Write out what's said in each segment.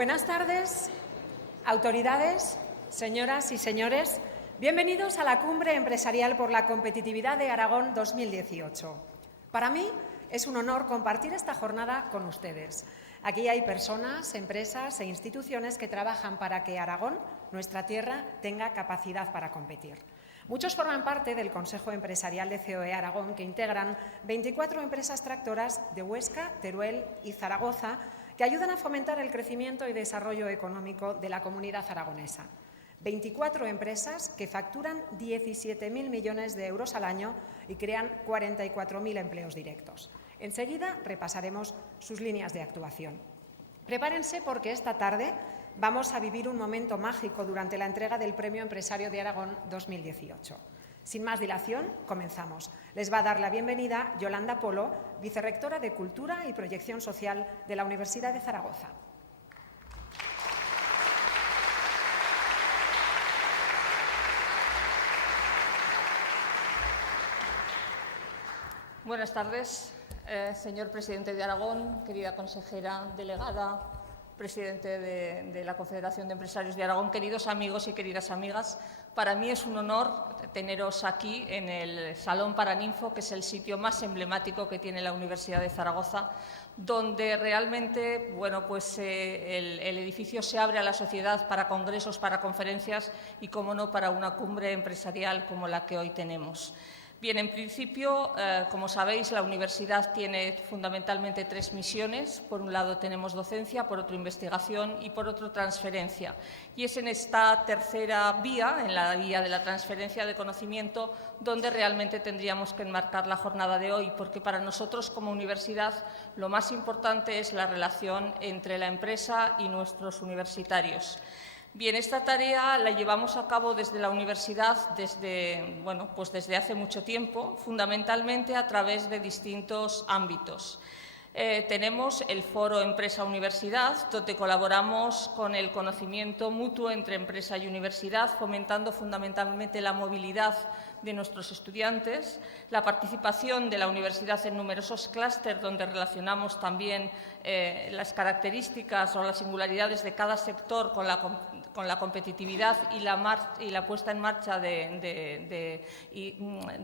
Buenas tardes, autoridades, señoras y señores. Bienvenidos a la Cumbre Empresarial por la Competitividad de Aragón 2018. Para mí es un honor compartir esta jornada con ustedes. Aquí hay personas, empresas e instituciones que trabajan para que Aragón, nuestra tierra, tenga capacidad para competir. Muchos forman parte del Consejo Empresarial de COE Aragón, que integran 24 empresas tractoras de Huesca, Teruel y Zaragoza, que ayudan a fomentar el crecimiento y desarrollo económico de la comunidad aragonesa. 24 empresas que facturan 17.000 millones de euros al año y crean 44.000 empleos directos. Enseguida repasaremos sus líneas de actuación. Prepárense porque esta tarde vamos a vivir un momento mágico durante la entrega del Premio Empresario de Aragón 2018. Sin más dilación, comenzamos. Les va a dar la bienvenida Yolanda Polo, vicerrectora de Cultura y Proyección Social de la Universidad de Zaragoza. Buenas tardes, señor presidente de Aragón, querida consejera delegada, presidente de la Confederación de Empresarios de Aragón, queridos amigos y queridas amigas. Para mí es un honor teneros aquí en el Salón Paraninfo, que es el sitio más emblemático que tiene la Universidad de Zaragoza, donde realmente el edificio se abre a la sociedad para congresos, para conferencias y, cómo no, para una cumbre empresarial como la que hoy tenemos. Bien, en principio, como sabéis, la universidad tiene fundamentalmente tres misiones. Por un lado tenemos docencia, por otro investigación y por otro transferencia. Y es en esta tercera vía, en la vía de la transferencia de conocimiento, donde realmente tendríamos que enmarcar la jornada de hoy, porque para nosotros como universidad lo más importante es la relación entre la empresa y nuestros universitarios. Bien, esta tarea la llevamos a cabo desde la universidad desde hace mucho tiempo, fundamentalmente a través de distintos ámbitos. Tenemos el Foro Empresa-Universidad, donde colaboramos con el conocimiento mutuo entre empresa y universidad, fomentando fundamentalmente la movilidad de nuestros estudiantes, la participación de la universidad en numerosos clústeres, donde relacionamos también las características o las singularidades de cada sector con la competitividad y la puesta en marcha de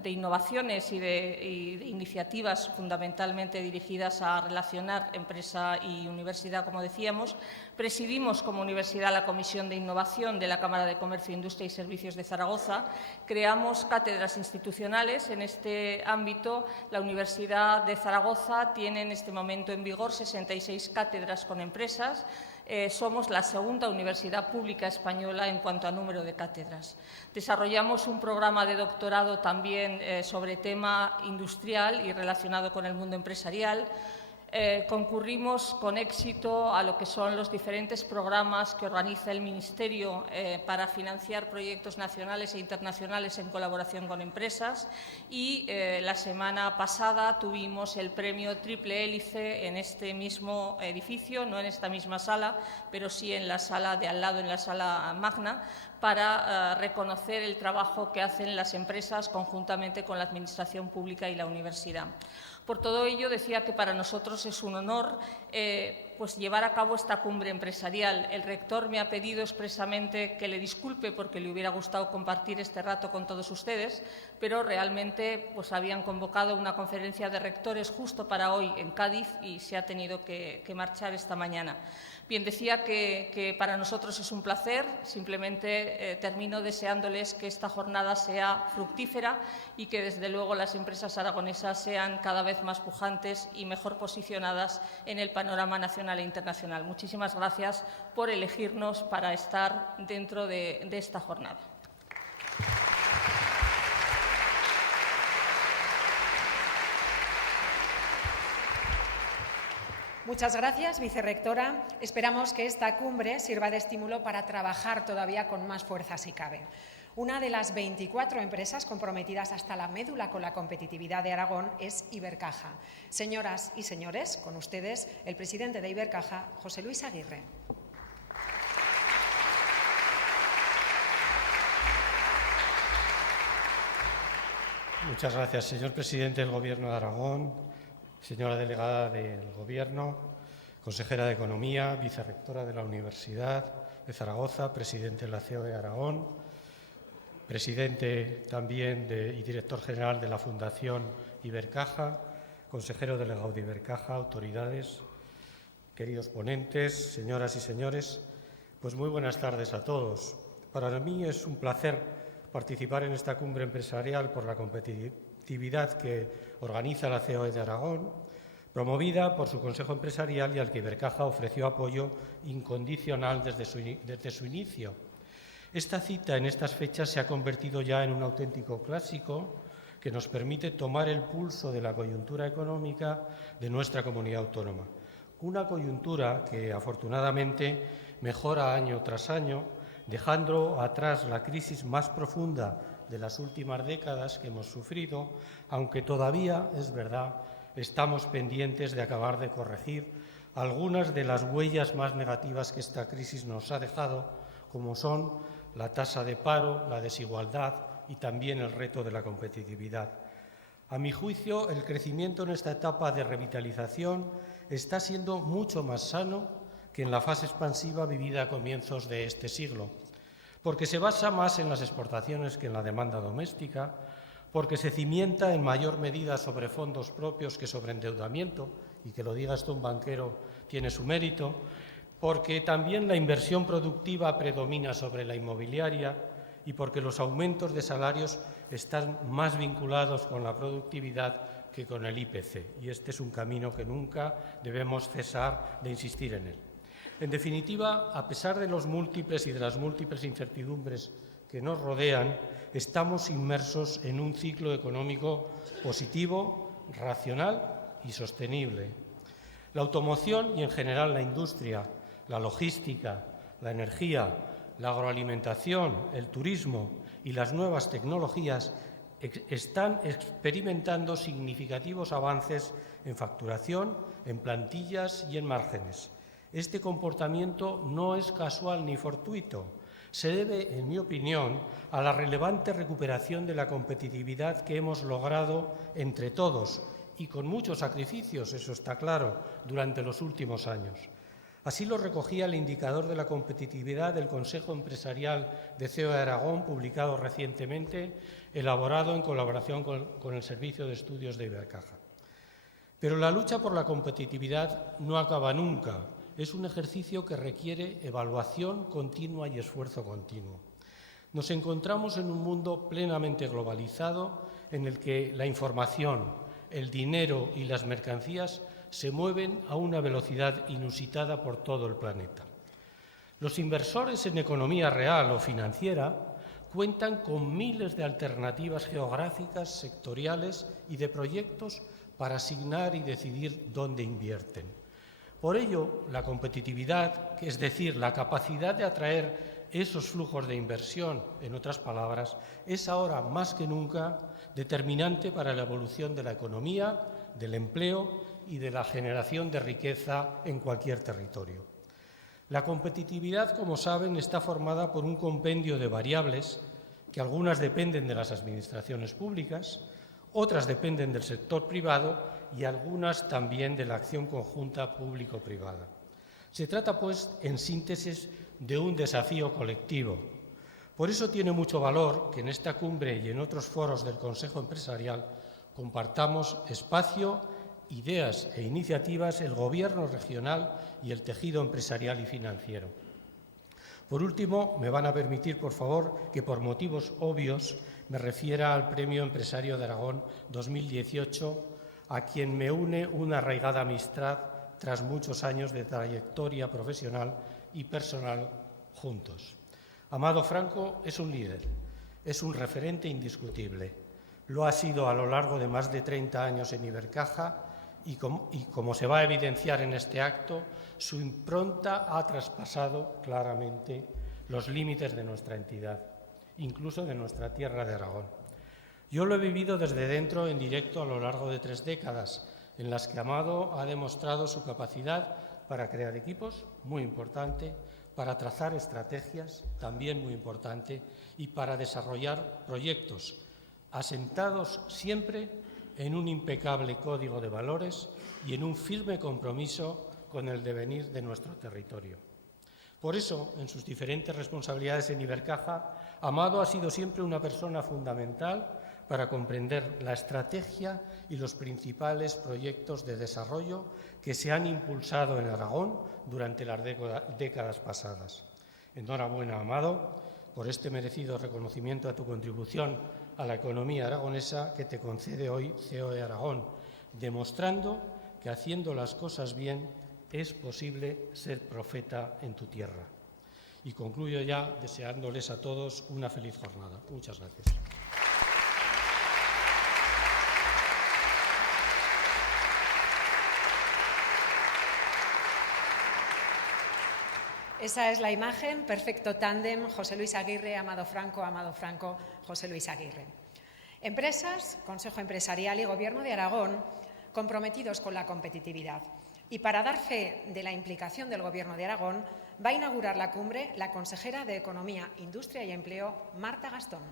innovaciones y de iniciativas fundamentalmente dirigidas a relacionar empresa y universidad, como decíamos. Presidimos como universidad la Comisión de Innovación de la Cámara de Comercio, Industria y Servicios de Zaragoza. Creamos cátedras institucionales. En este ámbito, la Universidad de Zaragoza tiene en este momento en vigor 66 cátedras con empresas. Somos la segunda universidad pública española en cuanto a número de cátedras. Desarrollamos un programa de doctorado también sobre tema industrial y relacionado con el mundo empresarial. Concurrimos con éxito a lo que son los diferentes programas que organiza el Ministerio para financiar proyectos nacionales e internacionales en colaboración con empresas, y la semana pasada tuvimos el premio Triple Hélice en este mismo edificio, no en esta misma sala, pero sí en la sala de al lado, en la sala magna, para reconocer el trabajo que hacen las empresas conjuntamente con la Administración Pública y la universidad. Por todo ello, decía que para nosotros es un honor llevar a cabo esta cumbre empresarial. El rector me ha pedido expresamente que le disculpe porque le hubiera gustado compartir este rato con todos ustedes, pero realmente habían convocado una conferencia de rectores justo para hoy en Cádiz y se ha tenido que marchar esta mañana. Bien, decía que para nosotros es un placer. Simplemente termino deseándoles que esta jornada sea fructífera y que, desde luego, las empresas aragonesas sean cada vez más pujantes y mejor posicionadas en el panorama nacional e internacional. Muchísimas gracias por elegirnos para estar dentro de esta jornada. Muchas gracias, vicerrectora. Esperamos que esta cumbre sirva de estímulo para trabajar todavía con más fuerza si cabe. Una de las 24 empresas comprometidas hasta la médula con la competitividad de Aragón es Ibercaja. Señoras y señores, con ustedes el presidente de Ibercaja, José Luis Aguirre. Muchas gracias, señor presidente del Gobierno de Aragón, señora delegada del Gobierno, consejera de Economía, vicerrectora de la Universidad de Zaragoza, presidente de la COE Aragón, presidente también y director general de la Fundación Ibercaja, consejero delegado de Ibercaja, autoridades, queridos ponentes, señoras y señores, pues muy buenas tardes a todos. Para mí es un placer participar en esta cumbre empresarial por la competitividad que organiza la COE de Aragón, promovida por su Consejo Empresarial y al que Ibercaja ofreció apoyo incondicional desde su inicio. Esta cita en estas fechas se ha convertido ya en un auténtico clásico que nos permite tomar el pulso de la coyuntura económica de nuestra comunidad autónoma. Una coyuntura que, afortunadamente, mejora año tras año, dejando atrás la crisis más profunda de las últimas décadas que hemos sufrido, aunque todavía, es verdad, estamos pendientes de acabar de corregir algunas de las huellas más negativas que esta crisis nos ha dejado, como son la tasa de paro, la desigualdad y también el reto de la competitividad. A mi juicio, el crecimiento en esta etapa de revitalización está siendo mucho más sano que en la fase expansiva vivida a comienzos de este siglo, porque se basa más en las exportaciones que en la demanda doméstica, porque se cimienta en mayor medida sobre fondos propios que sobre endeudamiento, y que lo diga esto un banquero tiene su mérito, porque también la inversión productiva predomina sobre la inmobiliaria y porque los aumentos de salarios están más vinculados con la productividad que con el IPC, y este es un camino que nunca debemos cesar de insistir en él. En definitiva, a pesar de los múltiples y de las múltiples incertidumbres que nos rodean, estamos inmersos en un ciclo económico positivo, racional y sostenible. La automoción y, en general, la industria, la logística, la energía, la agroalimentación, el turismo y las nuevas tecnologías están experimentando significativos avances en facturación, en plantillas y en márgenes. Este comportamiento no es casual ni fortuito. Se debe, en mi opinión, a la relevante recuperación de la competitividad que hemos logrado entre todos y con muchos sacrificios, eso está claro, durante los últimos años. Así lo recogía el indicador de la competitividad del Consejo Empresarial de COE Aragón, publicado recientemente, elaborado en colaboración con el Servicio de Estudios de Ibercaja. Pero la lucha por la competitividad no acaba nunca. Es un ejercicio que requiere evaluación continua y esfuerzo continuo. Nos encontramos en un mundo plenamente globalizado en el que la información, el dinero y las mercancías se mueven a una velocidad inusitada por todo el planeta. Los inversores en economía real o financiera cuentan con miles de alternativas geográficas, sectoriales y de proyectos para asignar y decidir dónde invierten. Por ello, la competitividad, es decir, la capacidad de atraer esos flujos de inversión, en otras palabras, es ahora más que nunca determinante para la evolución de la economía, del empleo y de la generación de riqueza en cualquier territorio. La competitividad, como saben, está formada por un compendio de variables que algunas dependen de las administraciones públicas, otras dependen del sector privado y algunas también de la acción conjunta público-privada. Se trata, pues, en síntesis, de un desafío colectivo. Por eso tiene mucho valor que en esta cumbre y en otros foros del Consejo Empresarial compartamos espacio, ideas e iniciativas el Gobierno regional y el tejido empresarial y financiero. Por último, me van a permitir, por favor, que por motivos obvios me refiera al Premio Empresario de Aragón 2018, a quien me une una arraigada amistad tras muchos años de trayectoria profesional y personal juntos. Amado Franco es un líder, es un referente indiscutible. Lo ha sido a lo largo de más de 30 años en Ibercaja y como se va a evidenciar en este acto, su impronta ha traspasado claramente los límites de nuestra entidad, incluso de nuestra tierra de Aragón. Yo lo he vivido desde dentro en directo a lo largo de 3 décadas, en las que Amado ha demostrado su capacidad para crear equipos, muy importante, para trazar estrategias, también muy importante, y para desarrollar proyectos asentados siempre en un impecable código de valores y en un firme compromiso con el devenir de nuestro territorio. Por eso, en sus diferentes responsabilidades en Ibercaja, Amado ha sido siempre una persona fundamental para comprender la estrategia y los principales proyectos de desarrollo que se han impulsado en Aragón durante las décadas pasadas. Enhorabuena, Amado, por este merecido reconocimiento a tu contribución a la economía aragonesa que te concede hoy COE Aragón, demostrando que haciendo las cosas bien es posible ser profeta en tu tierra. Y concluyo ya deseándoles a todos una feliz jornada. Muchas gracias. Esa es la imagen, perfecto tándem, José Luis Aguirre, Amado Franco, José Luis Aguirre. Empresas, Consejo Empresarial y Gobierno de Aragón comprometidos con la competitividad. Y para dar fe de la implicación del Gobierno de Aragón, va a inaugurar la cumbre la consejera de Economía, Industria y Empleo, Marta Gastón.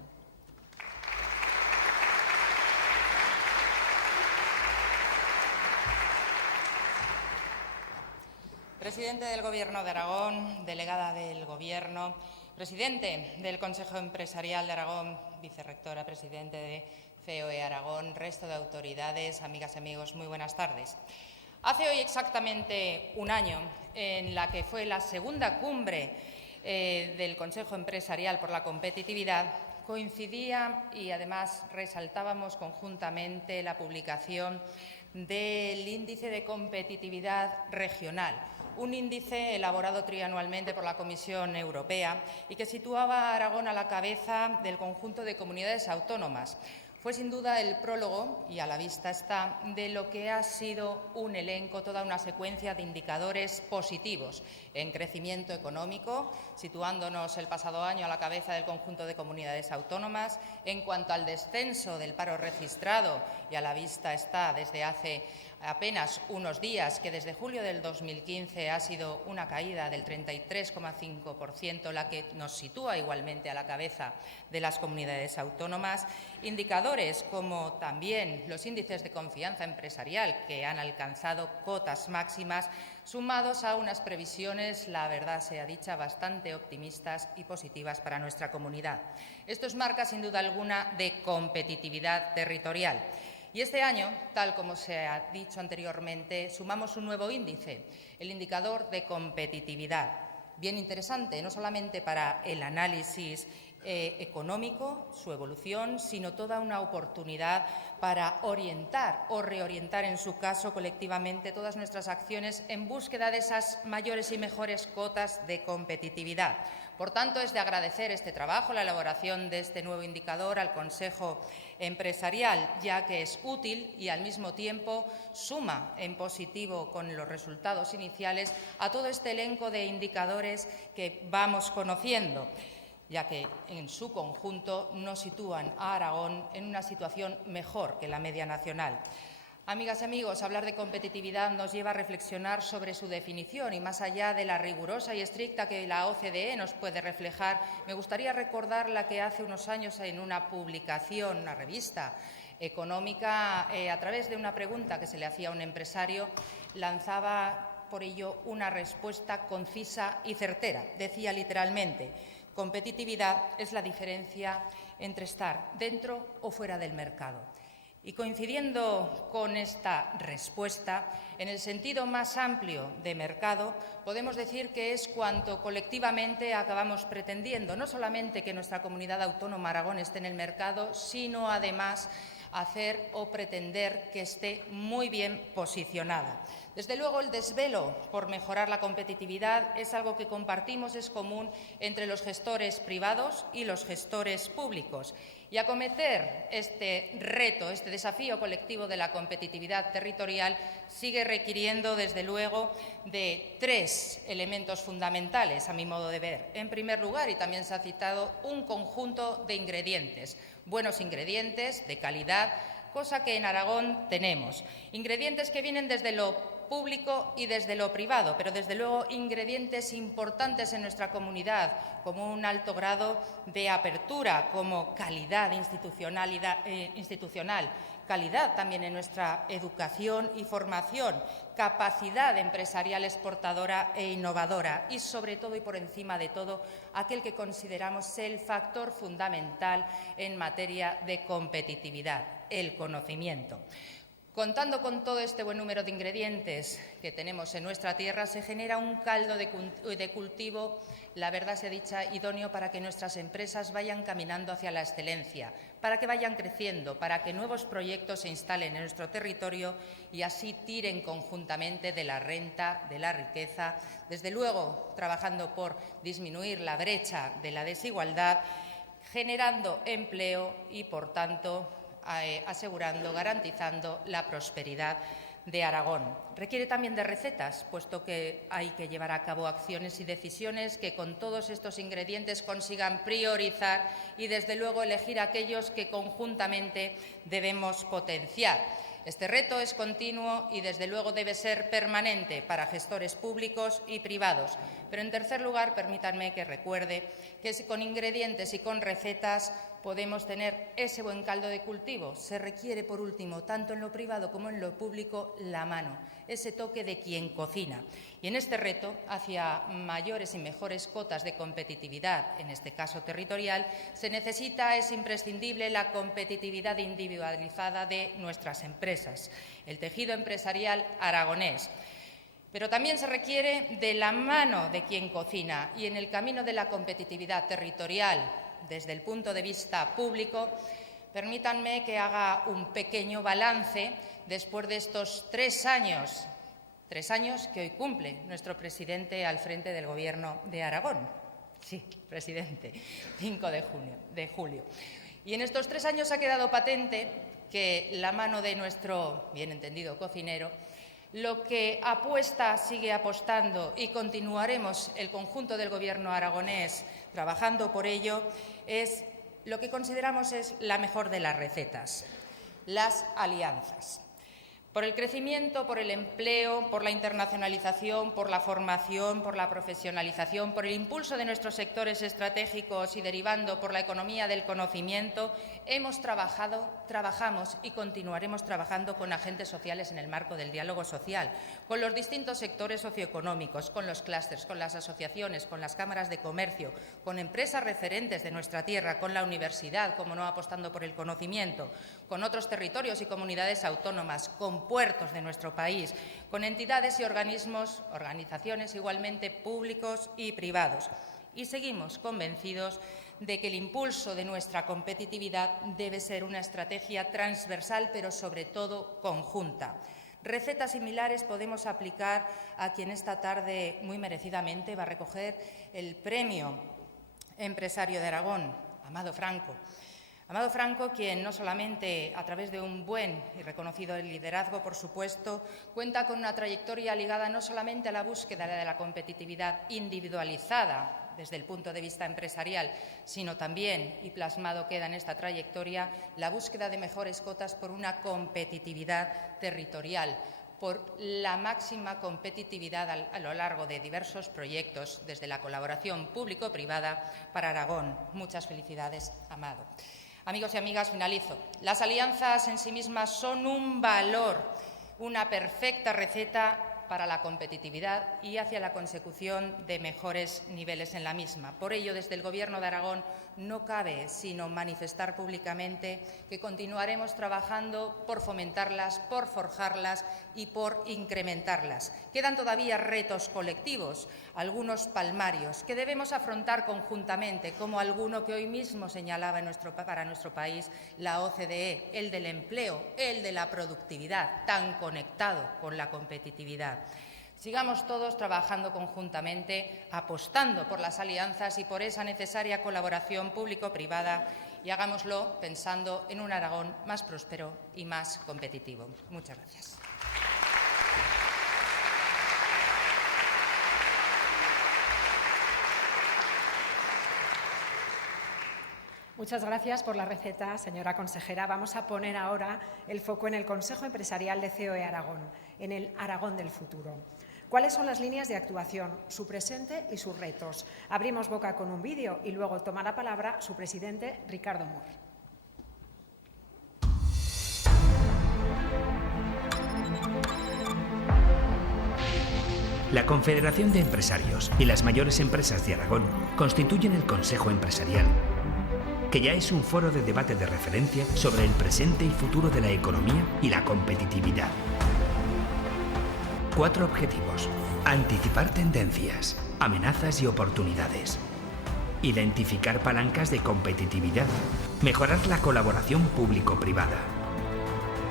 Presidente del Gobierno de Aragón, delegada del Gobierno, presidente del Consejo Empresarial de Aragón, vicerrectora, presidente de COE Aragón, resto de autoridades, amigas y amigos, muy buenas tardes. Hace hoy exactamente un año, en la que fue la segunda cumbre del Consejo Empresarial por la Competitividad, coincidía y además resaltábamos conjuntamente la publicación del Índice de Competitividad Regional, un índice elaborado trianualmente por la Comisión Europea y que situaba a Aragón a la cabeza del conjunto de comunidades autónomas. Fue sin duda el prólogo, y a la vista está, de lo que ha sido un elenco, toda una secuencia de indicadores positivos en crecimiento económico, situándonos el pasado año a la cabeza del conjunto de comunidades autónomas. En cuanto al descenso del paro registrado, y a la vista está desde hace apenas unos días, que desde julio del 2015 ha sido una caída del 33,5%, la que nos sitúa igualmente a la cabeza de las comunidades autónomas. Indicadores como también los índices de confianza empresarial, que han alcanzado cotas máximas, sumados a unas previsiones, la verdad sea dicha, bastante optimistas y positivas para nuestra comunidad. Esto es marca, sin duda alguna, de competitividad territorial. Y este año, tal como se ha dicho anteriormente, sumamos un nuevo índice, el indicador de competitividad. Bien interesante, no solamente para el análisis económico, su evolución, sino toda una oportunidad para orientar o reorientar, en su caso, colectivamente todas nuestras acciones en búsqueda de esas mayores y mejores cotas de competitividad. Por tanto, es de agradecer este trabajo, la elaboración de este nuevo indicador al Consejo Empresarial, ya que es útil y, al mismo tiempo, suma en positivo con los resultados iniciales a todo este elenco de indicadores que vamos conociendo, ya que en su conjunto nos sitúan a Aragón en una situación mejor que la media nacional. Amigas y amigos, hablar de competitividad nos lleva a reflexionar sobre su definición y, más allá de la rigurosa y estricta que la OCDE nos puede reflejar, me gustaría recordar la que hace unos años, en una publicación, una revista económica, a través de una pregunta que se le hacía a un empresario, lanzaba por ello una respuesta concisa y certera. Decía literalmente: competitividad es la diferencia entre estar dentro o fuera del mercado. Y coincidiendo con esta respuesta, en el sentido más amplio de mercado, podemos decir que es cuanto colectivamente acabamos pretendiendo, no solamente que nuestra comunidad autónoma Aragón esté en el mercado, sino además hacer o pretender que esté muy bien posicionada. Desde luego, el desvelo por mejorar la competitividad es algo que compartimos, es común entre los gestores privados y los gestores públicos. Y acometer este reto, este desafío colectivo de la competitividad territorial sigue requiriendo, desde luego, de tres elementos fundamentales, a mi modo de ver. En primer lugar, y también se ha citado, un conjunto de ingredientes, buenos ingredientes, de calidad, cosa que en Aragón tenemos. Ingredientes que vienen desde lo público y desde lo privado, pero desde luego ingredientes importantes en nuestra comunidad, como un alto grado de apertura, como calidad institucional, calidad también en nuestra educación y formación, capacidad empresarial exportadora e innovadora y, sobre todo y por encima de todo, aquel que consideramos el factor fundamental en materia de competitividad, el conocimiento. Contando con todo este buen número de ingredientes que tenemos en nuestra tierra, se genera un caldo de cultivo, la verdad sea dicha, idóneo para que nuestras empresas vayan caminando hacia la excelencia, para que vayan creciendo, para que nuevos proyectos se instalen en nuestro territorio y así tiren conjuntamente de la renta, de la riqueza, desde luego trabajando por disminuir la brecha de la desigualdad, generando empleo y, por tanto, asegurando, garantizando la prosperidad de Aragón. Requiere también de recetas, puesto que hay que llevar a cabo acciones y decisiones que con todos estos ingredientes consigan priorizar y, desde luego, elegir aquellos que conjuntamente debemos potenciar. Este reto es continuo y, desde luego, debe ser permanente para gestores públicos y privados. Pero, en tercer lugar, permítanme que recuerde que con ingredientes y con recetas podemos tener ese buen caldo de cultivo. Se requiere, por último, tanto en lo privado como en lo público, la mano, ese toque de quien cocina. Y en este reto, hacia mayores y mejores cotas de competitividad, en este caso territorial, es imprescindible la competitividad individualizada de nuestras empresas, el tejido empresarial aragonés. Pero también se requiere de la mano de quien cocina y en el camino de la competitividad territorial, desde el punto de vista público, permítanme que haga un pequeño balance después de estos 3 años que hoy cumple nuestro presidente al frente del Gobierno de Aragón. Sí, presidente, 5 de julio. Y en estos 3 años ha quedado patente que la mano de nuestro bien entendido cocinero, lo que apuesta, sigue apostando y continuaremos el conjunto del Gobierno aragonés trabajando por ello, es lo que consideramos es la mejor de las recetas, las alianzas. Por el crecimiento, por el empleo, por la internacionalización, por la formación, por la profesionalización, por el impulso de nuestros sectores estratégicos y derivando por la economía del conocimiento, trabajamos y continuaremos trabajando con agentes sociales en el marco del diálogo social, con los distintos sectores socioeconómicos, con los clústeres, con las asociaciones, con las cámaras de comercio, con empresas referentes de nuestra tierra, con la universidad, como no, apostando por el conocimiento, con otros territorios y comunidades autónomas, con puertos de nuestro país, con entidades y organizaciones igualmente públicos y privados. Y seguimos convencidos de que el impulso de nuestra competitividad debe ser una estrategia transversal, pero sobre todo conjunta. Recetas similares podemos aplicar a quien esta tarde muy merecidamente va a recoger el Premio Empresario de Aragón, Amado Franco. Amado Franco, quien no solamente a través de un buen y reconocido liderazgo, por supuesto, cuenta con una trayectoria ligada no solamente a la búsqueda de la competitividad individualizada desde el punto de vista empresarial, sino también, y plasmado queda en esta trayectoria, la búsqueda de mejores cotas por una competitividad territorial, por la máxima competitividad a lo largo de diversos proyectos, desde la colaboración público-privada para Aragón. Muchas felicidades, Amado. Amigos y amigas, finalizo. Las alianzas en sí mismas son un valor, una perfecta receta para la competitividad y hacia la consecución de mejores niveles en la misma. Por ello, desde el Gobierno de Aragón no cabe sino manifestar públicamente que continuaremos trabajando por fomentarlas, por forjarlas y por incrementarlas. Quedan todavía retos colectivos, algunos palmarios, que debemos afrontar conjuntamente, como alguno que hoy mismo señalaba para nuestro país la OCDE, el del empleo, el de la productividad, tan conectado con la competitividad. Sigamos todos trabajando conjuntamente, apostando por las alianzas y por esa necesaria colaboración público-privada y hagámoslo pensando en un Aragón más próspero y más competitivo. Muchas gracias. Muchas gracias por la receta, señora consejera. Vamos a poner ahora el foco en el Consejo Empresarial de COE Aragón, en el Aragón del futuro. ¿Cuáles son las líneas de actuación, su presente y sus retos? Abrimos boca con un vídeo y luego toma la palabra su presidente, Ricardo Mur. La Confederación de Empresarios y las mayores empresas de Aragón constituyen el Consejo Empresarial, que ya es un foro de debate de referencia sobre el presente y futuro de la economía y la competitividad. 4 objetivos: anticipar tendencias, amenazas y oportunidades, identificar palancas de competitividad, mejorar la colaboración público-privada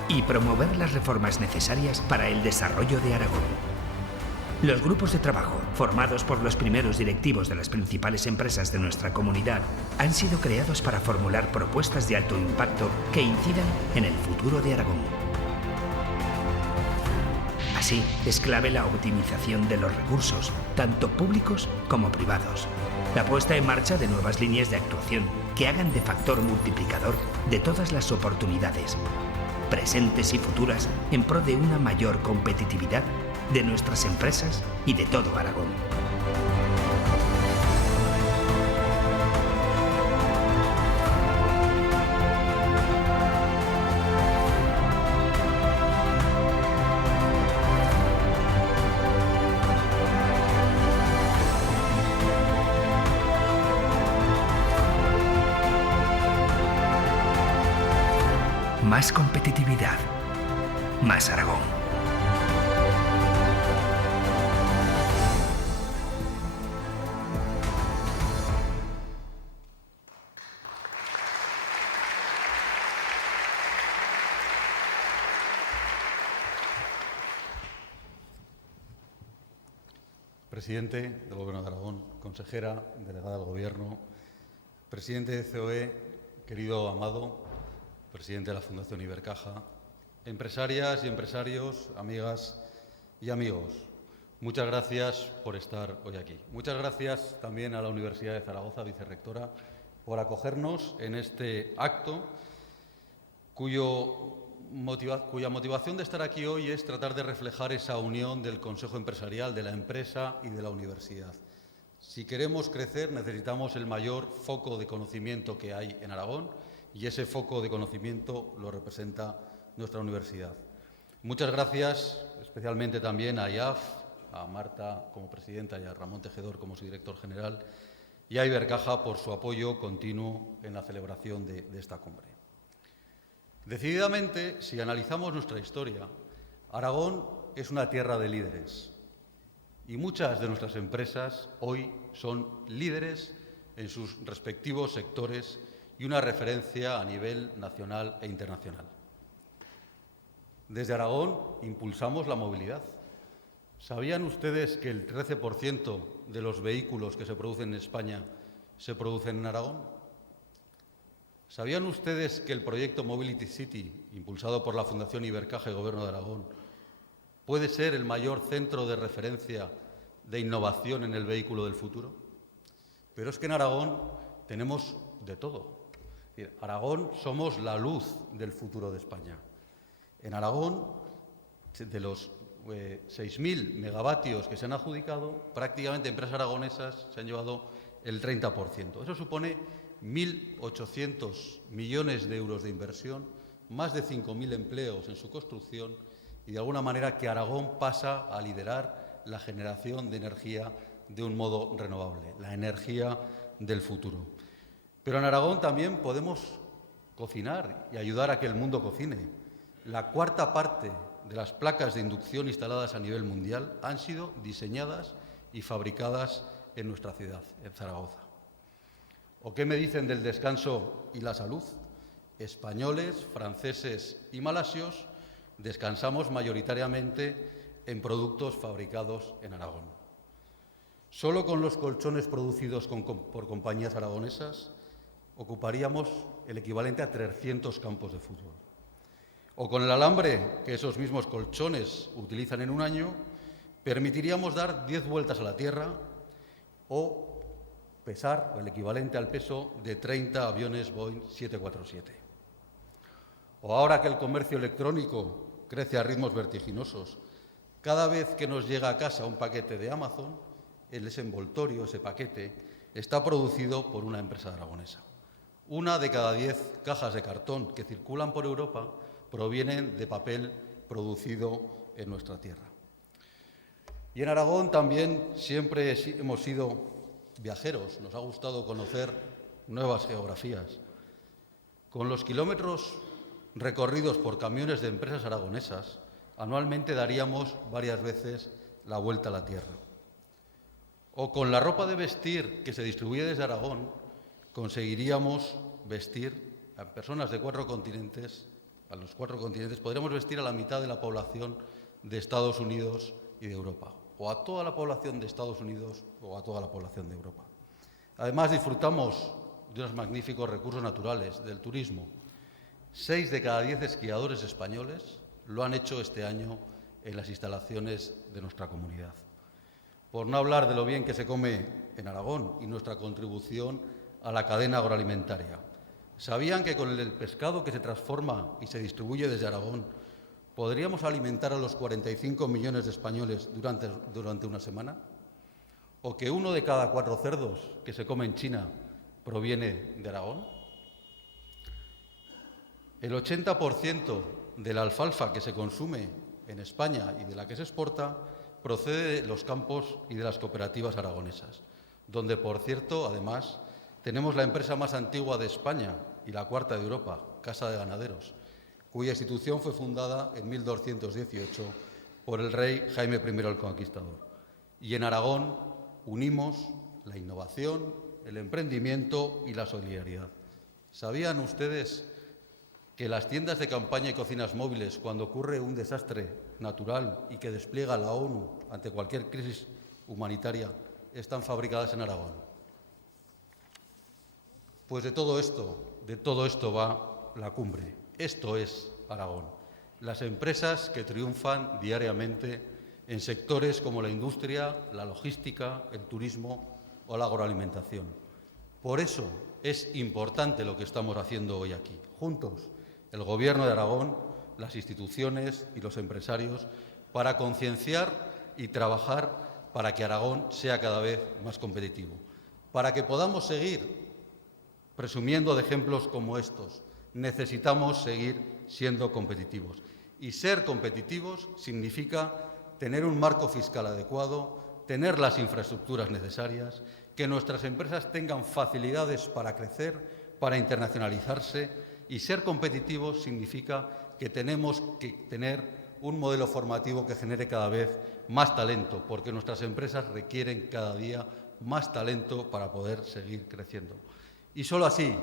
y promover las reformas necesarias para el desarrollo de Aragón. Los grupos de trabajo, formados por los primeros directivos de las principales empresas de nuestra comunidad, han sido creados para formular propuestas de alto impacto que incidan en el futuro de Aragón. Así, es clave la optimización de los recursos, tanto públicos como privados. La puesta en marcha de nuevas líneas de actuación que hagan de factor multiplicador de todas las oportunidades, presentes y futuras, en pro de una mayor competitividad de nuestras empresas y de todo Aragón. Más competitividad, más Aragón. Presidente del Gobierno de Aragón, consejera, delegada del Gobierno, presidente de COE, querido Amado, presidente de la Fundación Ibercaja, empresarias y empresarios, amigas y amigos, muchas gracias por estar hoy aquí. Muchas gracias también a la Universidad de Zaragoza, vicerrectora, por acogernos en este acto cuya motivación de estar aquí hoy es tratar de reflejar esa unión del Consejo Empresarial, de la empresa y de la universidad. Si queremos crecer, necesitamos el mayor foco de conocimiento que hay en Aragón y ese foco de conocimiento lo representa nuestra universidad. Muchas gracias especialmente también a IAF, a Marta como presidenta y a Ramón Tejedor como su director general y a Ibercaja por su apoyo continuo en la celebración de esta cumbre. Decididamente, si analizamos nuestra historia, Aragón es una tierra de líderes y muchas de nuestras empresas hoy son líderes en sus respectivos sectores y una referencia a nivel nacional e internacional. Desde Aragón impulsamos la movilidad. ¿Sabían ustedes que el 13% de los vehículos que se producen en España se producen en Aragón? ¿Sabían ustedes que el proyecto Mobility City, impulsado por la Fundación Ibercaja y Gobierno de Aragón, puede ser el mayor centro de referencia de innovación en el vehículo del futuro? Pero es que en Aragón tenemos de todo. Aragón somos la luz del futuro de España. En Aragón, de los 6.000 megavatios que se han adjudicado, prácticamente empresas aragonesas se han llevado el 30%. Eso supone 1.800 millones de euros de inversión, más de 5.000 empleos en su construcción y, de alguna manera, que Aragón pasa a liderar la generación de energía de un modo renovable, la energía del futuro. Pero en Aragón también podemos cocinar y ayudar a que el mundo cocine. La cuarta parte de las placas de inducción instaladas a nivel mundial han sido diseñadas y fabricadas en nuestra ciudad, en Zaragoza. ¿O qué me dicen del descanso y la salud? Españoles, franceses y malasios descansamos mayoritariamente en productos fabricados en Aragón. Solo con los colchones producidos por compañías aragonesas ocuparíamos el equivalente a 300 campos de fútbol. O con el alambre que esos mismos colchones utilizan en un año, permitiríamos dar 10 vueltas a la Tierra o pesar, el equivalente al peso de 30 aviones Boeing 747. O ahora que el comercio electrónico crece a ritmos vertiginosos, cada vez que nos llega a casa un paquete de Amazon, ese envoltorio, ese paquete, está producido por una empresa aragonesa. 1 de cada 10 cajas de cartón que circulan por Europa provienen de papel producido en nuestra tierra. Y en Aragón también siempre hemos sido viajeros, nos ha gustado conocer nuevas geografías. Con los kilómetros recorridos por camiones de empresas aragonesas, anualmente daríamos varias veces la vuelta a la tierra. O con la ropa de vestir que se distribuye desde Aragón, conseguiríamos vestir a personas de 4 continentes, a los 4 continentes, podríamos vestir a la mitad de la población de Estados Unidos y de Europa, o a toda la población de Estados Unidos o a toda la población de Europa. Además, disfrutamos de unos magníficos recursos naturales, del turismo. 6 de cada 10 esquiadores españoles lo han hecho este año en las instalaciones de nuestra comunidad. Por no hablar de lo bien que se come en Aragón y nuestra contribución a la cadena agroalimentaria. ¿Sabían que con el pescado que se transforma y se distribuye desde Aragón podríamos alimentar a los 45 millones de españoles durante una semana? ¿O que 1 de cada 4 cerdos que se come en China proviene de Aragón? El 80% de la alfalfa que se consume en España y de la que se exporta procede de los campos y de las cooperativas aragonesas, donde, por cierto, además, tenemos la empresa más antigua de España y la 4ª de Europa, Casa de Ganaderos, cuya institución fue fundada en 1218 por el rey Jaime I el Conquistador. Y en Aragón unimos la innovación, el emprendimiento y la solidaridad. ¿Sabían ustedes que las tiendas de campaña y cocinas móviles, cuando ocurre un desastre natural y que despliega la ONU ante cualquier crisis humanitaria, están fabricadas en Aragón? Pues de todo esto va la cumbre. Esto es Aragón. Las empresas que triunfan diariamente en sectores como la industria, la logística, el turismo o la agroalimentación. Por eso es importante lo que estamos haciendo hoy aquí, juntos, el Gobierno de Aragón, las instituciones y los empresarios, para concienciar y trabajar para que Aragón sea cada vez más competitivo, para que podamos seguir presumiendo de ejemplos como estos. Necesitamos seguir siendo competitivos. Y ser competitivos significa tener un marco fiscal adecuado, tener las infraestructuras necesarias, que nuestras empresas tengan facilidades para crecer, para internacionalizarse. Y ser competitivos significa que tenemos que tener un modelo formativo que genere cada vez más talento, porque nuestras empresas requieren cada día más talento para poder seguir creciendo. Y solo así,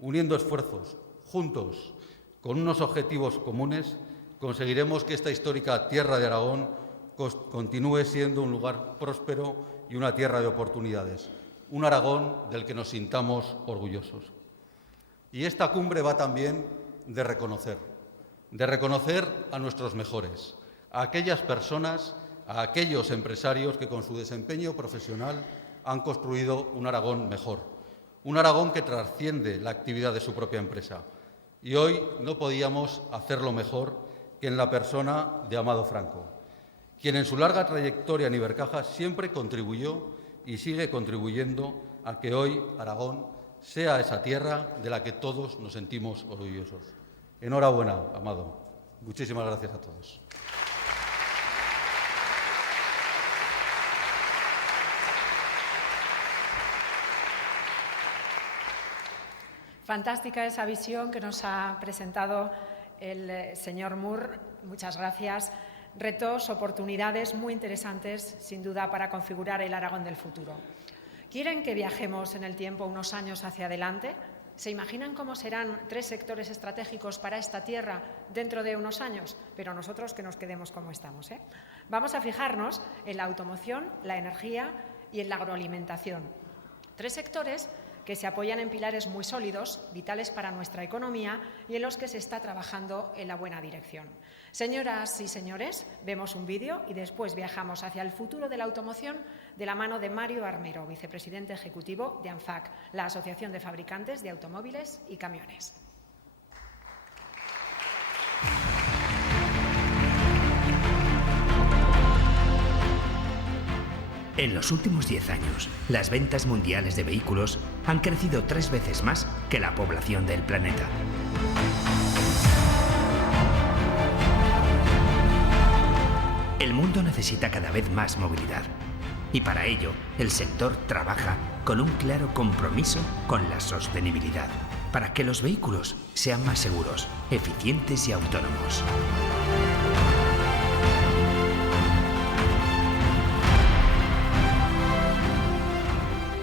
uniendo esfuerzos, juntos, con unos objetivos comunes, conseguiremos que esta histórica tierra de Aragón continúe siendo un lugar próspero y una tierra de oportunidades, un Aragón del que nos sintamos orgullosos. Y esta cumbre va también de reconocer a nuestros mejores, a aquellas personas, a aquellos empresarios que con su desempeño profesional han construido un Aragón mejor, un Aragón que trasciende la actividad de su propia empresa. Y hoy no podíamos hacerlo mejor que en la persona de Amado Franco, quien en su larga trayectoria en Ibercaja siempre contribuyó y sigue contribuyendo a que hoy Aragón sea esa tierra de la que todos nos sentimos orgullosos. Enhorabuena, Amado. Muchísimas gracias a todos. Fantástica esa visión que nos ha presentado el señor Moore. Muchas gracias. Retos, oportunidades muy interesantes, sin duda, para configurar el Aragón del futuro. ¿Quieren que viajemos en el tiempo unos años hacia adelante? ¿Se imaginan cómo serán 3 sectores estratégicos para esta tierra dentro de unos años? Pero nosotros que nos quedemos como estamos, ¿eh? Vamos a fijarnos en la automoción, la energía y en la agroalimentación. 3 sectores que que se apoyan en pilares muy sólidos, vitales para nuestra economía y en los que se está trabajando en la buena dirección. Señoras y señores, vemos un vídeo y después viajamos hacia el futuro de la automoción de la mano de Mario Armero, vicepresidente ejecutivo de ANFAC, la Asociación de Fabricantes de Automóviles y Camiones. En los últimos 10 años, las ventas mundiales de vehículos han crecido 3 veces más que la población del planeta. El mundo necesita cada vez más movilidad y para ello el sector trabaja con un claro compromiso con la sostenibilidad, para que los vehículos sean más seguros, eficientes y autónomos.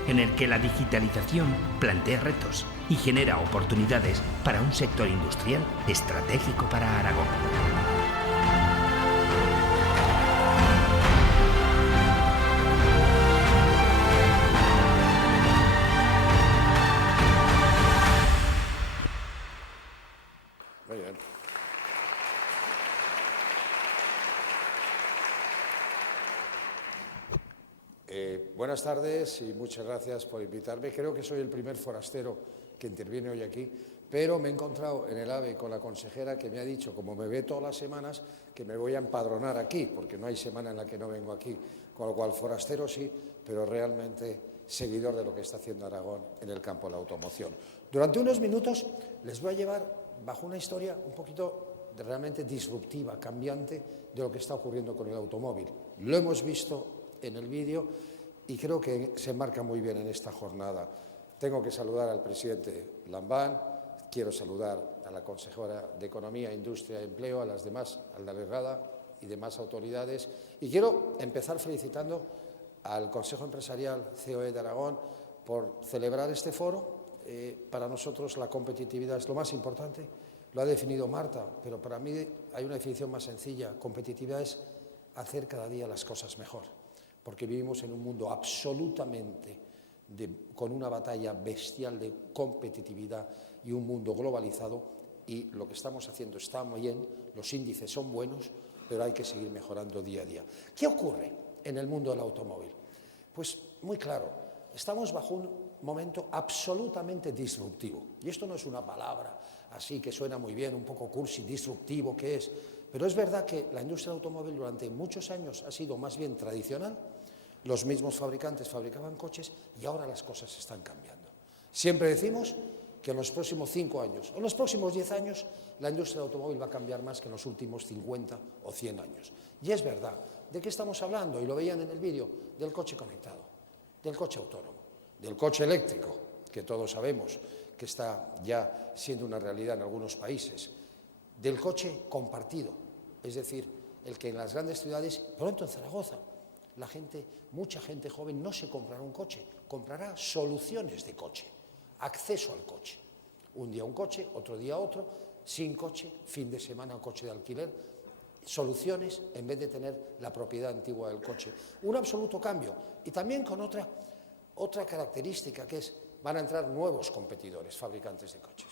En el que la digitalización plantea retos y genera oportunidades para un sector industrial estratégico para Aragón. Muy bien. Buenas tardes y muchas gracias por invitarme. Creo que soy el primer forastero que interviene hoy aquí, pero me he encontrado en el AVE con la consejera que me ha dicho, como me ve todas las semanas, que me voy a empadronar aquí, porque no hay semana en la que no vengo aquí. Con lo cual, forastero sí, pero realmente seguidor de lo que está haciendo Aragón en el campo de la automoción. Durante unos minutos les voy a llevar bajo una historia un poquito realmente disruptiva, cambiante de lo que está ocurriendo con el automóvil. Lo hemos visto en el vídeo y creo que se enmarca muy bien en esta jornada. Tengo que saludar al presidente Lambán, quiero saludar a la consejera de Economía, Industria y Empleo, a las demás, a la delegada y demás autoridades. Y quiero empezar felicitando al Consejo Empresarial COE de Aragón por celebrar este foro. Para nosotros la competitividad es lo más importante, lo ha definido Marta, pero para mí hay una definición más sencilla. Competitividad es hacer cada día las cosas mejor, porque vivimos en un mundo absolutamente con una batalla bestial de competitividad y un mundo globalizado, y lo que estamos haciendo está bien, los índices son buenos, pero hay que seguir mejorando día a día. ¿Qué ocurre en el mundo del automóvil? Pues muy claro, estamos bajo un momento absolutamente disruptivo, y esto no es una palabra así que suena muy bien, un poco cursi, disruptivo, ¿qué es? Pero es verdad que la industria del automóvil durante muchos años ha sido más bien tradicional. Los mismos fabricantes fabricaban coches y ahora las cosas están cambiando. Siempre decimos que en los próximos 5 años o en los próximos 10 años la industria del automóvil va a cambiar más que en los últimos 50 o 100 años. Y es verdad. ¿De qué estamos hablando? Y lo veían en el vídeo, del coche conectado, del coche autónomo, del coche eléctrico, que todos sabemos que está ya siendo una realidad en algunos países, del coche compartido, es decir, el que en las grandes ciudades, pronto en Zaragoza, mucha gente joven no se comprará un coche, comprará soluciones de coche, acceso al coche. Un día un coche, otro día otro, sin coche, fin de semana un coche de alquiler, soluciones en vez de tener la propiedad antigua del coche. Un absoluto cambio. Y también con otra característica que es, van a entrar nuevos competidores, fabricantes de coches.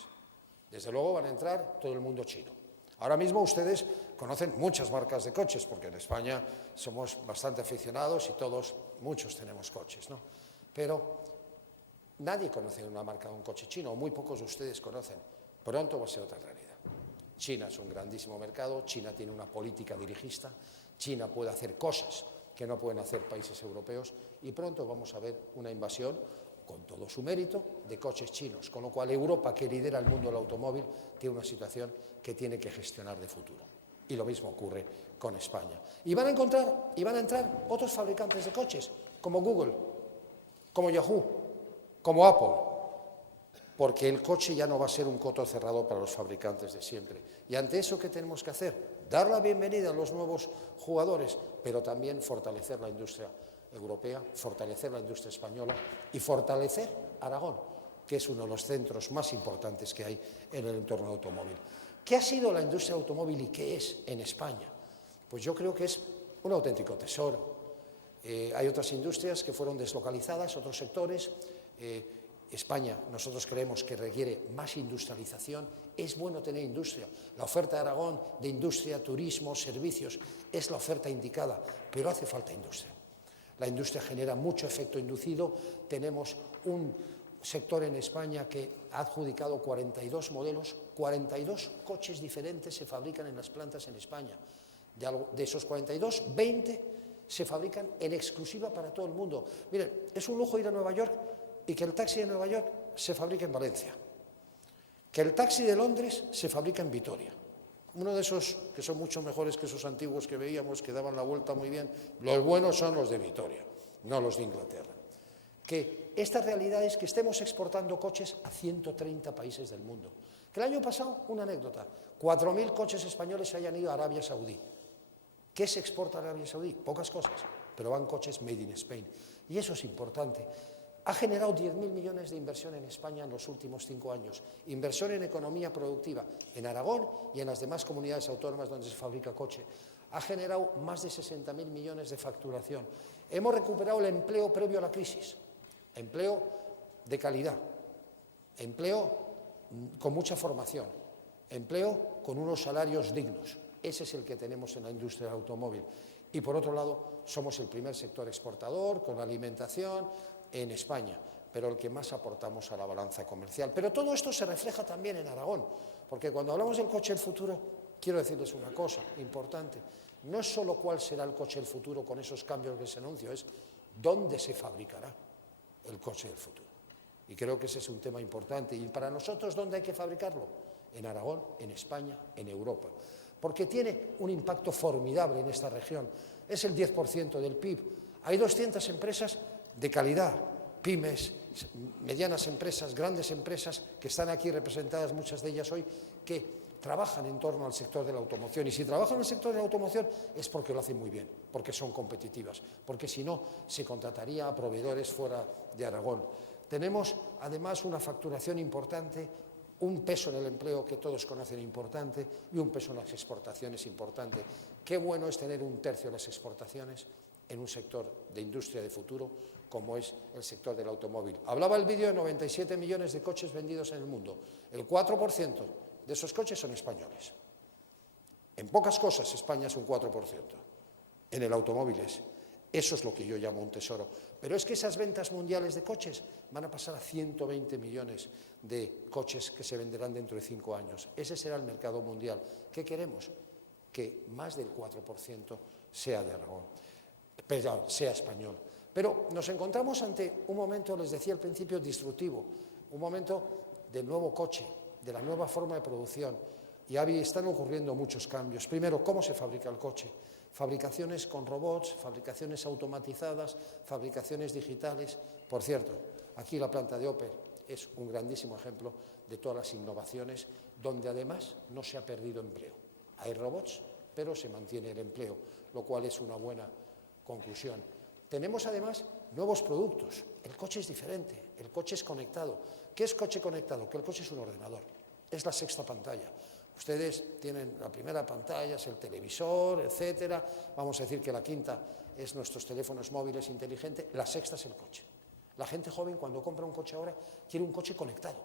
Desde luego van a entrar todo el mundo chino. Ahora mismo ustedes conocen muchas marcas de coches, porque en España somos bastante aficionados y muchos tenemos coches, ¿no? Pero nadie conoce una marca de un coche chino, o muy pocos de ustedes conocen. Pronto va a ser otra realidad. China es un grandísimo mercado, China tiene una política dirigista, China puede hacer cosas que no pueden hacer países europeos, y pronto vamos a ver una invasión, con todo su mérito, de coches chinos, con lo cual Europa, que lidera el mundo del automóvil, tiene una situación que tiene que gestionar de futuro. Y lo mismo ocurre con España. Y van a entrar otros fabricantes de coches, como Google, como Yahoo, como Apple, porque el coche ya no va a ser un coto cerrado para los fabricantes de siempre. Y ante eso, ¿qué tenemos que hacer? Dar la bienvenida a los nuevos jugadores, pero también fortalecer la industria europea, fortalecer la industria española y fortalecer Aragón, que es uno de los centros más importantes que hay en el entorno automóvil. ¿Qué ha sido la industria automóvil y qué es en España? Pues yo creo que es un auténtico tesoro. Hay otras industrias que fueron deslocalizadas, otros sectores. España, nosotros creemos que requiere más industrialización. Es bueno tener industria. La oferta de Aragón de industria, turismo, servicios es la oferta indicada, pero hace falta industria. La industria genera mucho efecto inducido. Tenemos un sector en España que ha adjudicado 42 modelos, 42 coches diferentes se fabrican en las plantas en España. De esos 42, 20 se fabrican en exclusiva para todo el mundo. Miren, es un lujo ir a Nueva York y que el taxi de Nueva York se fabrica en Valencia, que el taxi de Londres se fabrica en Vitoria. Uno de esos que son mucho mejores que esos antiguos que veíamos, que daban la vuelta muy bien. Los buenos son los de Vitoria, no los de Inglaterra. Que esta realidad es que estemos exportando coches a 130 países del mundo. Que el año pasado, una anécdota, 4.000 coches españoles se hayan ido a Arabia Saudí. ¿Qué se exporta a Arabia Saudí? Pocas cosas, pero van coches made in Spain. Y eso es importante. Ha generado 10.000 millones de inversión en España en los últimos 5 años. Inversión en economía productiva en Aragón y en las demás comunidades autónomas donde se fabrica coche. Ha generado más de 60.000 millones de facturación. Hemos recuperado el empleo previo a la crisis. Empleo de calidad. Empleo con mucha formación. Empleo con unos salarios dignos. Ese es el que tenemos en la industria del automóvil. Y por otro lado, somos el primer sector exportador con alimentación en España, pero el que más aportamos a la balanza comercial. Pero todo esto se refleja también en Aragón, porque cuando hablamos del coche del futuro, quiero decirles una cosa importante. No es solo cuál será el coche del futuro con esos cambios que se anuncio, es dónde se fabricará el coche del futuro. Y creo que ese es un tema importante. Y para nosotros, ¿dónde hay que fabricarlo? En Aragón, en España, en Europa. Porque tiene un impacto formidable en esta región. Es el 10% del PIB. Hay 200 empresas de calidad, pymes, medianas empresas, grandes empresas, que están aquí representadas, muchas de ellas hoy, que trabajan en torno al sector de la automoción. Y si trabajan en el sector de la automoción es porque lo hacen muy bien, porque son competitivas, porque si no, se contrataría a proveedores fuera de Aragón. Tenemos, además, una facturación importante, un peso en el empleo que todos conocen importante y un peso en las exportaciones importante. Qué bueno es tener 1/3 de las exportaciones en un sector de industria de futuro como es el sector del automóvil. Hablaba el vídeo de 97 millones de coches vendidos en el mundo. El 4% de esos coches son españoles. En pocas cosas España es un 4%. En el automóvil es. Eso es lo que yo llamo un tesoro. Pero es que esas ventas mundiales de coches van a pasar a 120 millones de coches que se venderán dentro de 5 años. Ese será el mercado mundial. ¿Qué queremos? Que más del 4% sea de Aragón, sea español. Pero nos encontramos ante un momento, les decía al principio, disruptivo, un momento del nuevo coche, de la nueva forma de producción. Y están ocurriendo muchos cambios. Primero, ¿cómo se fabrica el coche? Fabricaciones con robots, fabricaciones automatizadas, fabricaciones digitales. Por cierto, aquí la planta de Opel es un grandísimo ejemplo de todas las innovaciones, donde además no se ha perdido empleo. Hay robots, pero se mantiene el empleo, lo cual es una buena conclusión. Tenemos además nuevos productos. El coche es diferente, el coche es conectado. ¿Qué es coche conectado? Que el coche es un ordenador, es la sexta pantalla. Ustedes tienen la primera pantalla, es el televisor, etcétera. Vamos a decir que la quinta es nuestros teléfonos móviles inteligentes, la sexta es el coche. La gente joven, cuando compra un coche ahora, quiere un coche conectado,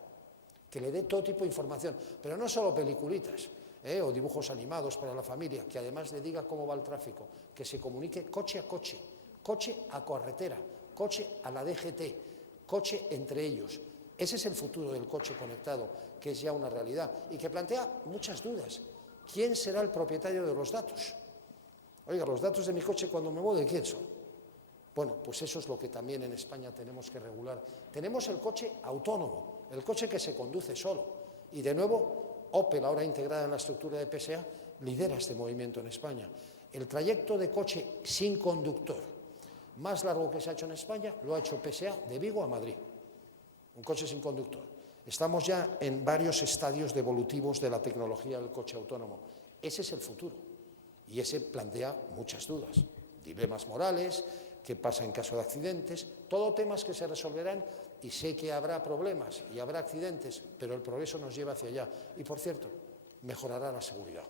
que le dé todo tipo de información, pero no solo peliculitas o dibujos animados para la familia, que además le diga cómo va el tráfico, que se comunique coche a coche, coche a carretera, coche a la DGT, coche entre ellos. Ese es el futuro del coche conectado, que es ya una realidad y que plantea muchas dudas. ¿Quién será el propietario de los datos? Oiga, los datos de mi coche cuando me voy, ¿de quién son? Bueno, pues eso es lo que también en España tenemos que regular. Tenemos el coche autónomo, el coche que se conduce solo. Y de nuevo, Opel, ahora integrada en la estructura de PSA, lidera este movimiento en España. El trayecto de coche sin conductor más largo que se ha hecho en España lo ha hecho PSA de Vigo a Madrid. Un coche sin conductor. Estamos ya en varios estadios evolutivos de la tecnología del coche autónomo. Ese es el futuro y ese plantea muchas dudas, dilemas morales, qué pasa en caso de accidentes, todo temas que se resolverán y sé que habrá problemas y habrá accidentes, pero el progreso nos lleva hacia allá. Y por cierto, mejorará la seguridad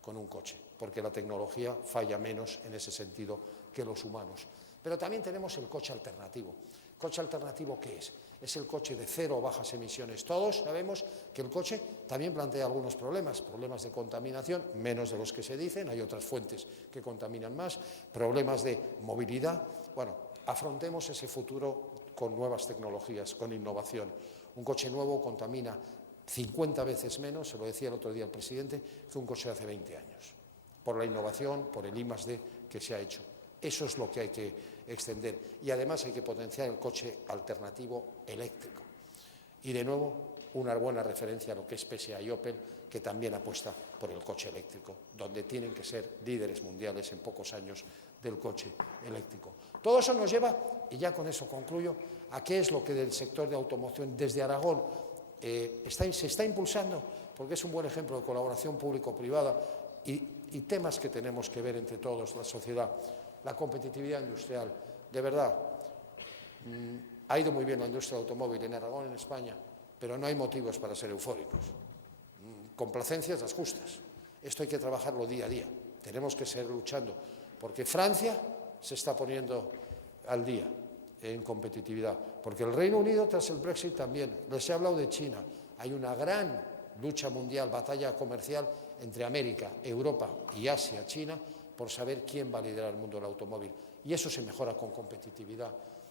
con un coche, porque la tecnología falla menos en ese sentido que los humanos. Pero también tenemos el coche alternativo. ¿Coche alternativo qué es? Es el coche de cero o bajas emisiones. Todos sabemos que el coche también plantea algunos problemas de contaminación, menos de los que se dicen, hay otras fuentes que contaminan más, problemas de movilidad. Bueno, afrontemos ese futuro con nuevas tecnologías, con innovación. Un coche nuevo contamina 50 veces menos, se lo decía el otro día el presidente, que un coche de hace 20 años, por la innovación, por el I+D que se ha hecho. Eso es lo que hay que extender. Y además hay que potenciar el coche alternativo eléctrico. Y de nuevo, una buena referencia a lo que es PSA y Opel, que también apuesta por el coche eléctrico, donde tienen que ser líderes mundiales en pocos años del coche eléctrico. Todo eso nos lleva, y ya con eso concluyo, a qué es lo que del sector de automoción desde Aragón se está impulsando, porque es un buen ejemplo de colaboración público-privada y temas que tenemos que ver entre todos, la sociedad. La competitividad industrial, de verdad, ha ido muy bien la industria del automóvil en Aragón, en España, pero no hay motivos para ser eufóricos. Complacencias las justas. Esto hay que trabajarlo día a día. Tenemos que seguir luchando, porque Francia se está poniendo al día en competitividad, porque el Reino Unido, tras el Brexit, también. Les he hablado de China. Hay una gran lucha mundial, batalla comercial entre América, Europa y Asia, China, por saber quién va a liderar el mundo del automóvil. Y eso se mejora con competitividad.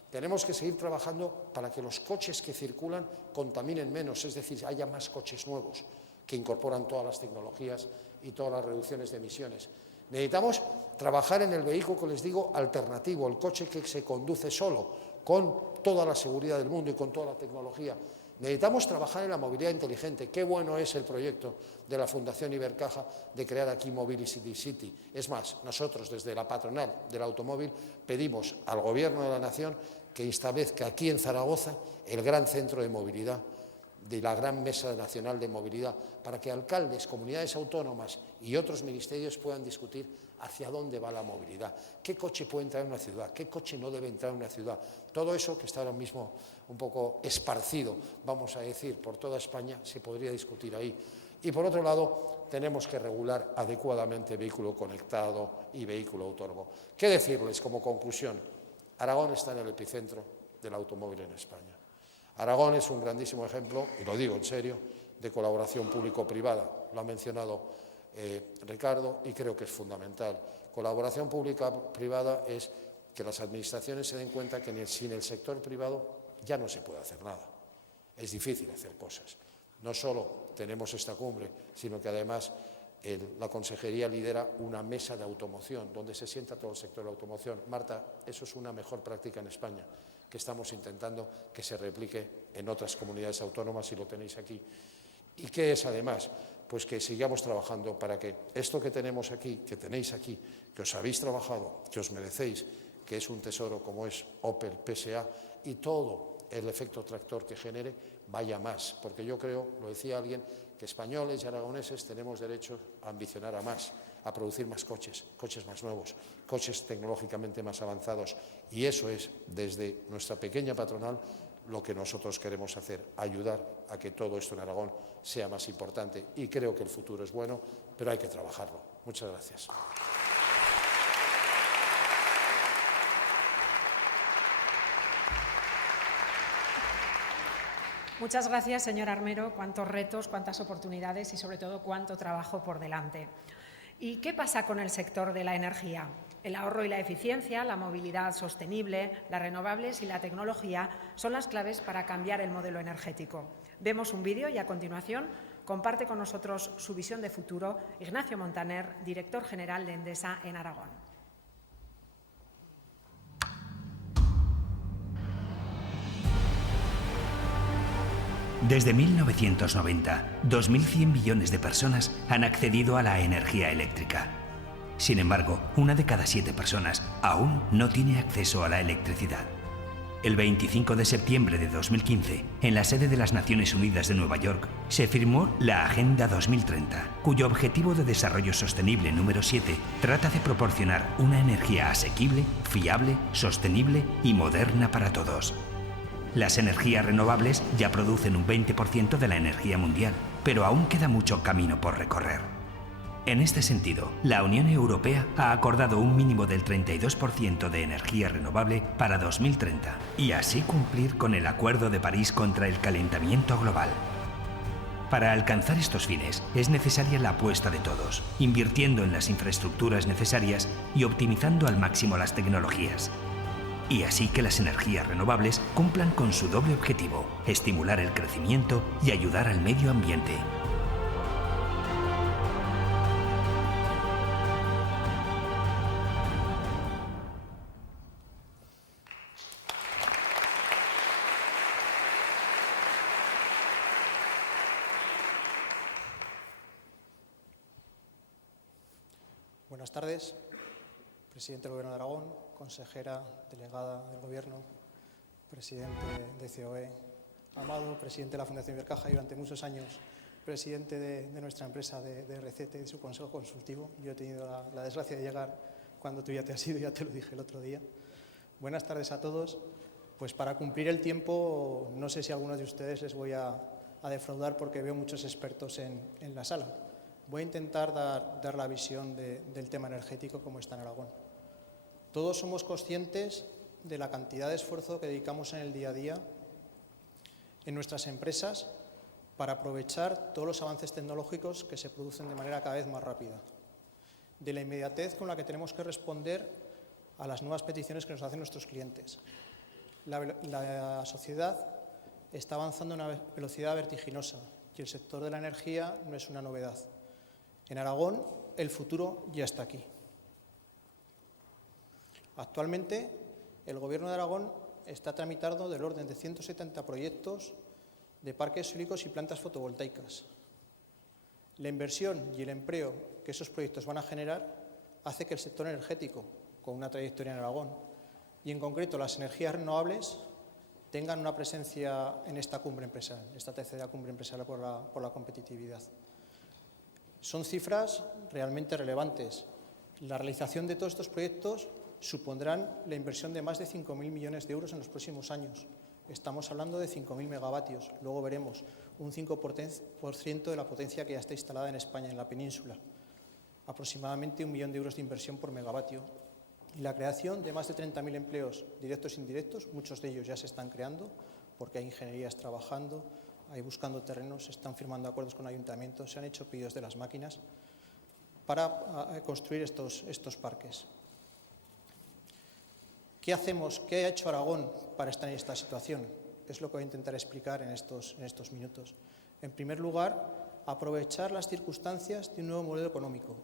Tenemos que seguir trabajando para que los coches que circulan contaminen menos, es decir, haya más coches nuevos que incorporan todas las tecnologías y todas las reducciones de emisiones. Necesitamos trabajar en el vehículo, que les digo, alternativo, el coche que se conduce solo, con toda la seguridad del mundo y con toda la tecnología. Necesitamos trabajar en la movilidad inteligente. Qué bueno es el proyecto de la Fundación Ibercaja de crear aquí Mobility City. Es más, nosotros desde la patronal del automóvil pedimos al Gobierno de la Nación que establezca aquí en Zaragoza el gran centro de movilidad, de la gran Mesa Nacional de Movilidad, para que alcaldes, comunidades autónomas y otros ministerios puedan discutir hacia dónde va la movilidad, qué coche puede entrar en una ciudad, qué coche no debe entrar en una ciudad. Todo eso que está ahora mismo un poco esparcido, vamos a decir, por toda España, se podría discutir ahí. Y por otro lado, tenemos que regular adecuadamente vehículo conectado y vehículo autónomo. ¿Qué decirles como conclusión? Aragón está en el epicentro del automóvil en España. Aragón es un grandísimo ejemplo, y lo digo en serio, de colaboración público-privada. Lo ha mencionado Ricardo y creo que es fundamental. Colaboración pública-privada es que las administraciones se den cuenta que sin el sector privado ya no se puede hacer nada. Es difícil hacer cosas. No solo tenemos esta cumbre, sino que además la Consejería lidera una mesa de automoción donde se sienta todo el sector de la automoción. Marta, eso es una mejor práctica en España, que estamos intentando que se replique en otras comunidades autónomas, y lo tenéis aquí. ¿Y qué es además? Pues que sigamos trabajando para que esto que tenemos aquí, que tenéis aquí, que os habéis trabajado, que os merecéis, que es un tesoro como es Opel, PSA, y todo el efecto tractor que genere, vaya más. Porque yo creo, lo decía alguien, que españoles y aragoneses tenemos derecho a ambicionar a más, a producir más coches, coches más nuevos, coches tecnológicamente más avanzados. Y eso es, desde nuestra pequeña patronal, lo que nosotros queremos hacer, ayudar a que todo esto en Aragón sea más importante. Y creo que el futuro es bueno, pero hay que trabajarlo. Muchas gracias. Muchas gracias, señor Armero. Cuántos retos, cuántas oportunidades y, sobre todo, cuánto trabajo por delante. ¿Y qué pasa con el sector de la energía? El ahorro y la eficiencia, la movilidad sostenible, las renovables y la tecnología son las claves para cambiar el modelo energético. Vemos un vídeo y, a continuación, comparte con nosotros su visión de futuro Ignacio Montaner, director general de Endesa en Aragón. Desde 1990, 2.100 millones de personas han accedido a la energía eléctrica. Sin embargo, 1 de cada 7 personas aún no tiene acceso a la electricidad. El 25 de septiembre de 2015, en la sede de las Naciones Unidas de Nueva York, se firmó la Agenda 2030, cuyo objetivo de desarrollo sostenible número 7 trata de proporcionar una energía asequible, fiable, sostenible y moderna para todos. Las energías renovables ya producen un 20% de la energía mundial, pero aún queda mucho camino por recorrer. En este sentido, la Unión Europea ha acordado un mínimo del 32% de energía renovable para 2030 y así cumplir con el Acuerdo de París contra el calentamiento global. Para alcanzar estos fines es necesaria la apuesta de todos, invirtiendo en las infraestructuras necesarias y optimizando al máximo las tecnologías. Y así que las energías renovables cumplan con su doble objetivo, estimular el crecimiento y ayudar al medio ambiente. Buenas tardes, presidente del Gobierno de Aragón, consejera delegada del Gobierno, presidente de COE, Amado, presidente de la Fundación Ibercaja y durante muchos años presidente de nuestra empresa de RCT y de su consejo consultivo. Yo he tenido la desgracia de llegar cuando tú ya te has ido, ya te lo dije el otro día. Buenas tardes a todos. Pues para cumplir el tiempo, no sé si a algunos de ustedes les voy a defraudar porque veo muchos expertos en la sala. Voy a intentar dar la visión del tema energético como está en Aragón. Todos somos conscientes de la cantidad de esfuerzo que dedicamos en el día a día en nuestras empresas para aprovechar todos los avances tecnológicos que se producen de manera cada vez más rápida, de la inmediatez con la que tenemos que responder a las nuevas peticiones que nos hacen nuestros clientes. La sociedad está avanzando a una velocidad vertiginosa y el sector de la energía no es una novedad. En Aragón, el futuro ya está aquí. Actualmente, el Gobierno de Aragón está tramitando del orden de 170 proyectos de parques eólicos y plantas fotovoltaicas. La inversión y el empleo que esos proyectos van a generar hace que el sector energético, con una trayectoria en Aragón, y en concreto las energías renovables, tengan una presencia en esta cumbre empresarial, esta tercera cumbre empresarial por la competitividad. Son cifras realmente relevantes. La realización de todos estos proyectos supondrán la inversión de más de 5.000 millones de euros en los próximos años. Estamos hablando de 5.000 megavatios. Luego veremos un 5% de la potencia que ya está instalada en España, en la península. Aproximadamente 1 millón de euros de inversión por megavatio. Y la creación de más de 30.000 empleos directos e indirectos, muchos de ellos ya se están creando porque hay ingenierías trabajando, hay buscando terrenos, se están firmando acuerdos con ayuntamientos, se han hecho pedidos de las máquinas para construir estos parques. ¿Qué hacemos? ¿Qué ha hecho Aragón para estar en esta situación? Es lo que voy a intentar explicar en estos minutos. En primer lugar, aprovechar las circunstancias de un nuevo modelo económico,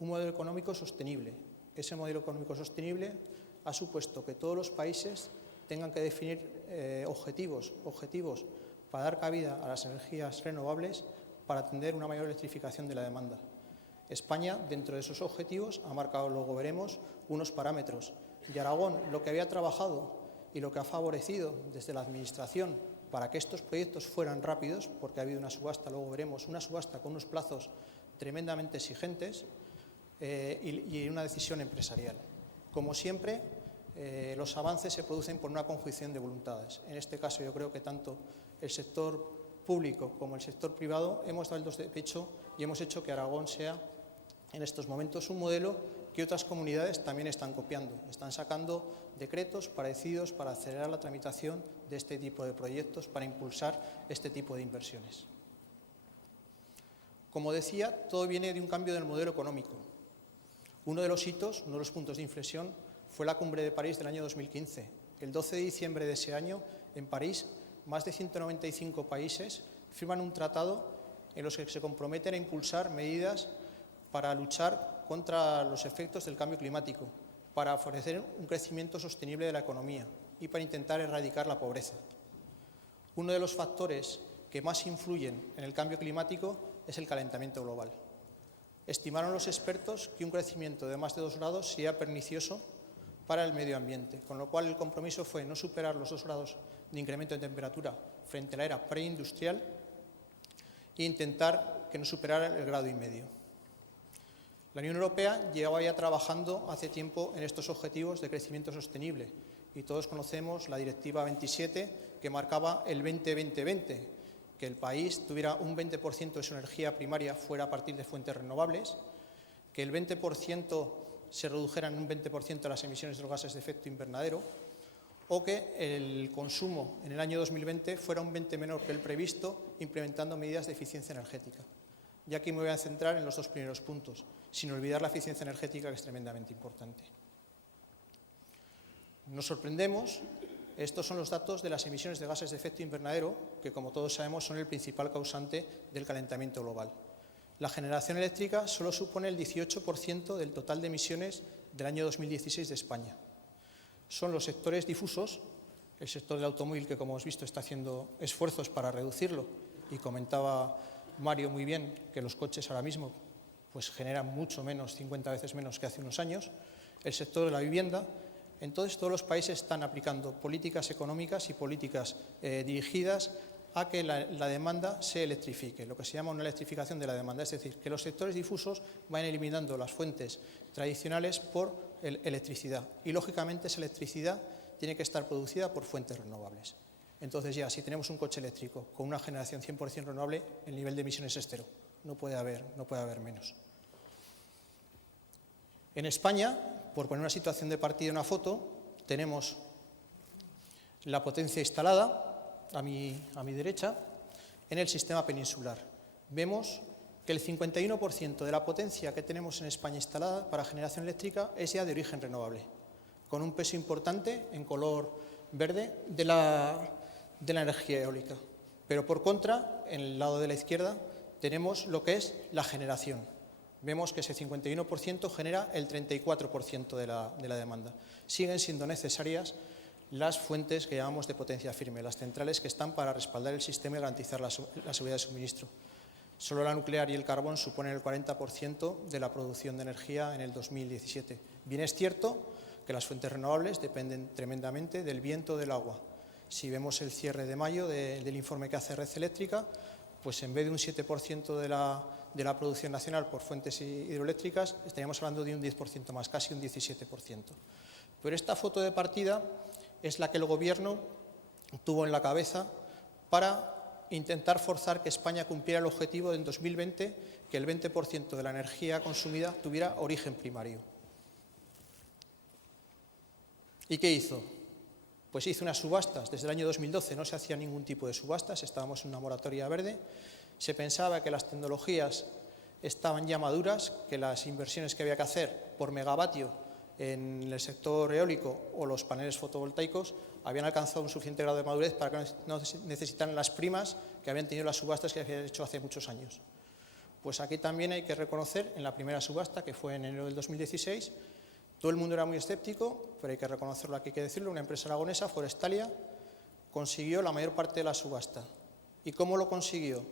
un modelo económico sostenible. Ese modelo económico sostenible ha supuesto que todos los países tengan que definir objetivos para dar cabida a las energías renovables para atender una mayor electrificación de la demanda. España, dentro de esos objetivos, ha marcado, luego veremos, unos parámetros. Y Aragón, lo que había trabajado y lo que ha favorecido desde la Administración para que estos proyectos fueran rápidos, porque ha habido una subasta, luego veremos, una subasta con unos plazos tremendamente exigentes y una decisión empresarial. Como siempre, los avances se producen por una conjunción de voluntades. En este caso, yo creo que tanto el sector público como el sector privado hemos dado el dos de pecho y hemos hecho que Aragón sea, en estos momentos, un modelo que otras comunidades también están copiando. Están sacando decretos parecidos para acelerar la tramitación de este tipo de proyectos, para impulsar este tipo de inversiones. Como decía, todo viene de un cambio del modelo económico. Uno de los hitos, uno de los puntos de inflexión, fue la Cumbre de París del año 2015. El 12 de diciembre de ese año, en París, más de 195 países firman un tratado en los que se comprometen a impulsar medidas para luchar contra los efectos del cambio climático, para favorecer un crecimiento sostenible de la economía y para intentar erradicar la pobreza. Uno de los factores que más influyen en el cambio climático es el calentamiento global. Estimaron los expertos que un crecimiento de más de 2 grados sería pernicioso para el medio ambiente, con lo cual el compromiso fue no superar los 2 grados de incremento de temperatura frente a la era preindustrial e intentar que no superara el 1,5 grados. La Unión Europea llevaba ya trabajando hace tiempo en estos objetivos de crecimiento sostenible y todos conocemos la Directiva 27 que marcaba el 20-20-20, que el país tuviera un 20% de su energía primaria fuera a partir de fuentes renovables que el 20% se redujeran un 20% las emisiones de los gases de efecto invernadero, o que el consumo en el año 2020 fuera un 20% menor que el previsto, implementando medidas de eficiencia energética. Y aquí me voy a centrar en los dos primeros puntos, sin olvidar la eficiencia energética, que es tremendamente importante. Nos sorprendemos, estos son los datos de las emisiones de gases de efecto invernadero, que como todos sabemos son el principal causante del calentamiento global. La generación eléctrica solo supone el 18% del total de emisiones del año 2016 de España. Son los sectores difusos, el sector del automóvil, que como hemos visto está haciendo esfuerzos para reducirlo, y comentaba Mario muy bien que los coches ahora mismo pues generan mucho menos, 50 veces menos que hace unos años, el sector de la vivienda. Entonces, todos los países están aplicando políticas económicas y políticas dirigidas a que la demanda se electrifique, lo que se llama una electrificación de la demanda, es decir, que los sectores difusos vayan eliminando las fuentes tradicionales por electricidad. Y, lógicamente, esa electricidad tiene que estar producida por fuentes renovables. Entonces, ya, si tenemos un coche eléctrico con una generación 100% renovable, el nivel de emisiones es cero, no puede haber menos. En España, por poner una situación de partida en una foto, tenemos la potencia instalada a mi derecha en el sistema peninsular. Vemos que el 51% de la potencia que tenemos en España instalada para generación eléctrica es ya de origen renovable, con un peso importante en color verde de la energía eólica. Pero por contra, en el lado de la izquierda, tenemos lo que es la generación. Vemos que ese 51% genera el 34% de la demanda. Siguen siendo necesarias las fuentes que llamamos de potencia firme, las centrales que están para respaldar el sistema y garantizar la seguridad de suministro. Solo la nuclear y el carbón suponen el 40% de la producción de energía en el 2017. Bien es cierto que las fuentes renovables dependen tremendamente del viento o del agua. Si vemos el cierre de mayo del informe que hace Red Eléctrica, pues en vez de un 7% de la producción nacional por fuentes hidroeléctricas, estaríamos hablando de un 10% más, casi un 17%. Pero esta foto de partida es la que el Gobierno tuvo en la cabeza para intentar forzar que España cumpliera el objetivo de en 2020 que el 20% de la energía consumida tuviera origen primario. ¿Y qué hizo? Pues hizo unas subastas. Desde el año 2012 no se hacía ningún tipo de subastas, estábamos en una moratoria verde. Se pensaba que las tecnologías estaban ya maduras, que las inversiones que había que hacer por megavatio en el sector eólico o los paneles fotovoltaicos habían alcanzado un suficiente grado de madurez para que no necesitaran las primas que habían tenido las subastas que habían hecho hace muchos años. Pues aquí también hay que reconocer, en la primera subasta, que fue en enero del 2016, todo el mundo era muy escéptico, pero hay que reconocerlo, aquí hay que decirlo, una empresa aragonesa, Forestalia, consiguió la mayor parte de la subasta. ¿Y cómo lo consiguió?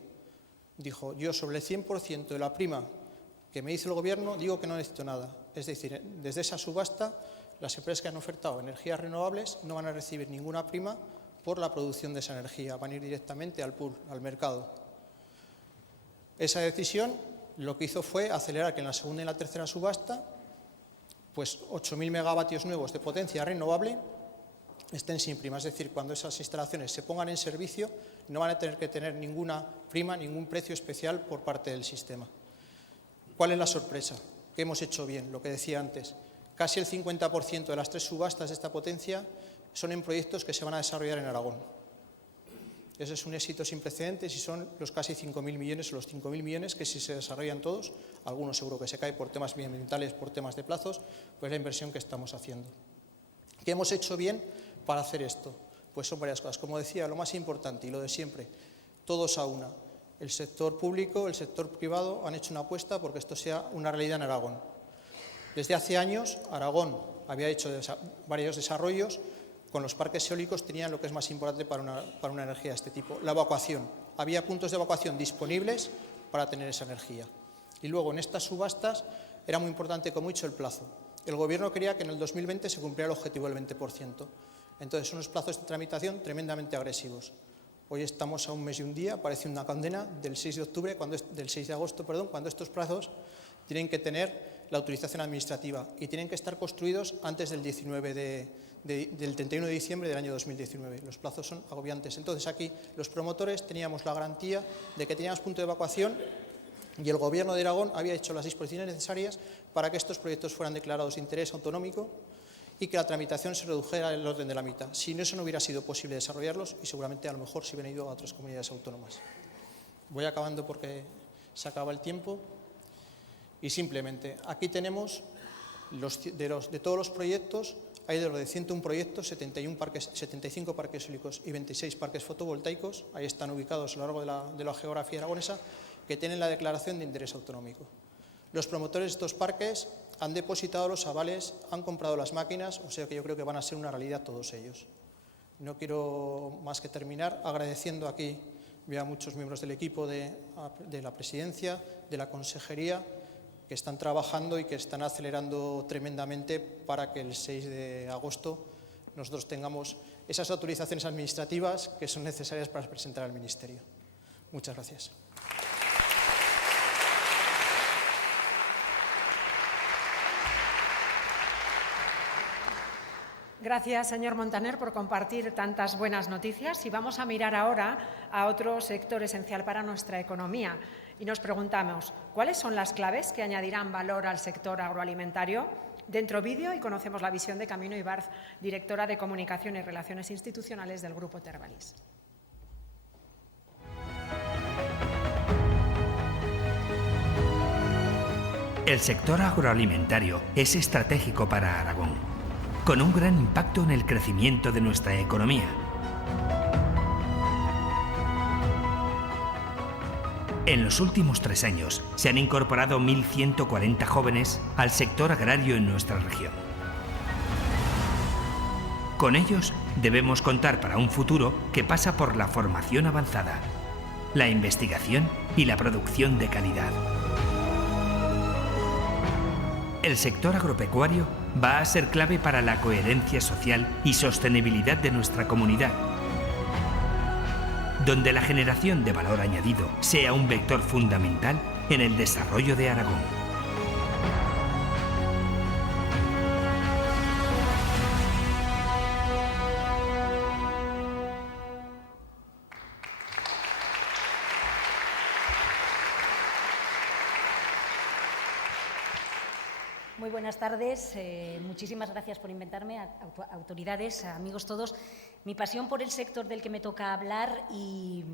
Dijo, yo sobre el 100% de la prima que me hizo el Gobierno digo que no necesito nada. Es decir, desde esa subasta, las empresas que han ofertado energías renovables no van a recibir ninguna prima por la producción de esa energía, van a ir directamente al pool, al mercado. Esa decisión lo que hizo fue acelerar que en la segunda y la tercera subasta, pues 8.000 megavatios nuevos de potencia renovable estén sin prima. Es decir, cuando esas instalaciones se pongan en servicio, no van a tener que tener ninguna prima, ningún precio especial por parte del sistema. ¿Cuál es la sorpresa? Que hemos hecho bien, lo que decía antes. Casi el 50% de las 3 subastas de esta potencia son en proyectos que se van a desarrollar en Aragón. Ese es un éxito sin precedentes y son los casi 5.000 millones o los 5.000 millones que si se desarrollan todos, algunos seguro que se cae por temas medioambientales, por temas de plazos, pues la inversión que estamos haciendo. ¿Qué hemos hecho bien para hacer esto? Pues son varias cosas. Como decía, lo más importante y lo de siempre, todos a una. El sector público, el sector privado han hecho una apuesta porque esto sea una realidad en Aragón. Desde hace años, Aragón había hecho varios desarrollos. Con los parques eólicos tenían lo que es más importante para una energía de este tipo, la evacuación. Había puntos de evacuación disponibles para tener esa energía. Y luego en estas subastas era muy importante, como he dicho, el plazo. El Gobierno quería que en el 2020 se cumpliera el objetivo del 20%. Entonces son unos plazos de tramitación tremendamente agresivos. Hoy estamos a un mes y un día, parece una condena, del 6 de agosto, cuando estos plazos tienen que tener la autorización administrativa y tienen que estar construidos antes del 31 de diciembre del año 2019. Los plazos son agobiantes. Entonces aquí los promotores teníamos la garantía de que teníamos punto de evacuación y el Gobierno de Aragón había hecho las disposiciones necesarias para que estos proyectos fueran declarados de interés autonómico y que la tramitación se redujera al orden de la mitad. Sin eso no hubiera sido posible desarrollarlos y seguramente a lo mejor se hubieran ido a otras comunidades autónomas. Voy acabando porque se acaba el tiempo y simplemente aquí tenemos de todos los proyectos. Hay de los de 101 proyectos, 75 parques eólicos y 26 parques fotovoltaicos. Ahí están ubicados a lo largo de la geografía aragonesa, que tienen la declaración de interés autonómico. Los promotores de estos parques han depositado los avales, han comprado las máquinas, o sea que yo creo que van a ser una realidad todos ellos. No quiero más que terminar agradeciendo aquí, veo a muchos miembros del equipo de la presidencia, de la consejería, que están trabajando y que están acelerando tremendamente para que el 6 de agosto nosotros tengamos esas autorizaciones administrativas que son necesarias para presentar al Ministerio. Muchas gracias. Gracias, señor Montaner, por compartir tantas buenas noticias. Y vamos a mirar ahora a otro sector esencial para nuestra economía. Y nos preguntamos, ¿cuáles son las claves que añadirán valor al sector agroalimentario? Dentro vídeo y conocemos la visión de Camino Ibarz, directora de Comunicación y Relaciones Institucionales del Grupo Tervalis. El sector agroalimentario es estratégico para Aragón, con un gran impacto en el crecimiento de nuestra economía. En los últimos 3 años se han incorporado 1.140 jóvenes al sector agrario en nuestra región. Con ellos debemos contar para un futuro que pasa por la formación avanzada, la investigación y la producción de calidad. El sector agropecuario va a ser clave para la coherencia social y sostenibilidad de nuestra comunidad, donde la generación de valor añadido sea un vector fundamental en el desarrollo de Aragón. Muy buenas tardes. Muchísimas gracias por invitarme, autoridades, amigos todos. Mi pasión por el sector del que me toca hablar y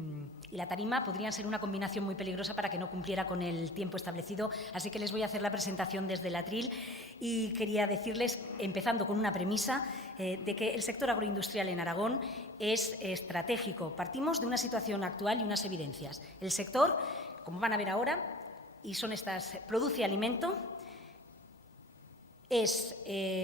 la tarima podrían ser una combinación muy peligrosa para que no cumpliera con el tiempo establecido, así que les voy a hacer la presentación desde el atril y quería decirles, empezando con una premisa, de que el sector agroindustrial en Aragón es estratégico. Partimos de una situación actual y unas evidencias. El sector, como van a ver ahora, y son estas, produce alimento,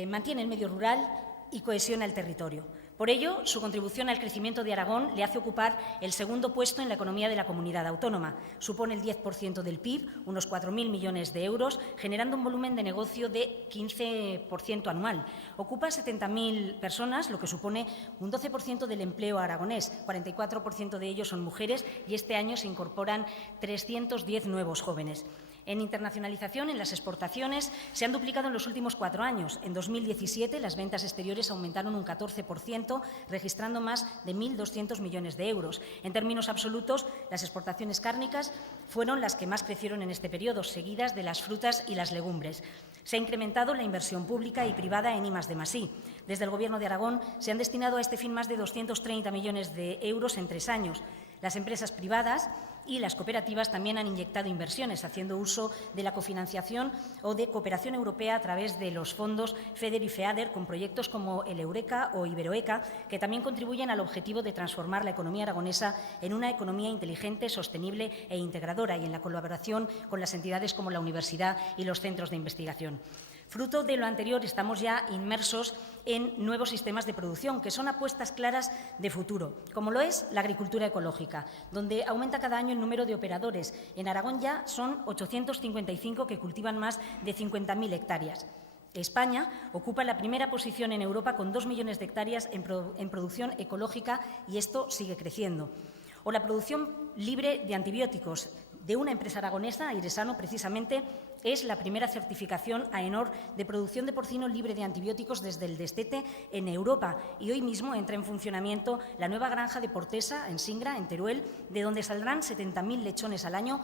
mantiene el medio rural y cohesiona el territorio. Por ello, su contribución al crecimiento de Aragón le hace ocupar el segundo puesto en la economía de la comunidad autónoma. Supone el 10% del PIB, unos 4.000 millones de euros, generando un volumen de negocio de 15% anual. Ocupa 70.000 personas, lo que supone un 12% del empleo aragonés. 44% de ellos son mujeres y este año se incorporan 310 nuevos jóvenes. En internacionalización, en las exportaciones, se han duplicado en los últimos 4 años. En 2017, las ventas exteriores aumentaron un 14%, registrando más de 1.200 millones de euros. En términos absolutos, las exportaciones cárnicas fueron las que más crecieron en este periodo, seguidas de las frutas y las legumbres. Se ha incrementado la inversión pública y privada en I+D+I. Desde el Gobierno de Aragón se han destinado a este fin más de 230 millones de euros en 3 años. Las empresas privadas y las cooperativas también han inyectado inversiones, haciendo uso de la cofinanciación o de cooperación europea a través de los fondos FEDER y FEADER, con proyectos como el Eureka o Iberoeca, que también contribuyen al objetivo de transformar la economía aragonesa en una economía inteligente, sostenible e integradora, y en la colaboración con las entidades como la universidad y los centros de investigación. Fruto de lo anterior, estamos ya inmersos en nuevos sistemas de producción, que son apuestas claras de futuro, como lo es la agricultura ecológica, donde aumenta cada año el número de operadores. En Aragón ya son 855 que cultivan más de 50.000 hectáreas. España ocupa la primera posición en Europa con 2 millones de hectáreas en producción ecológica, y esto sigue creciendo. O la producción libre de antibióticos, de una empresa aragonesa, Airesano, precisamente, es la primera certificación AENOR de producción de porcino libre de antibióticos desde el destete en Europa. Y hoy mismo entra en funcionamiento la nueva granja de Portesa, en Singra, en Teruel, de donde saldrán 70.000 lechones al año,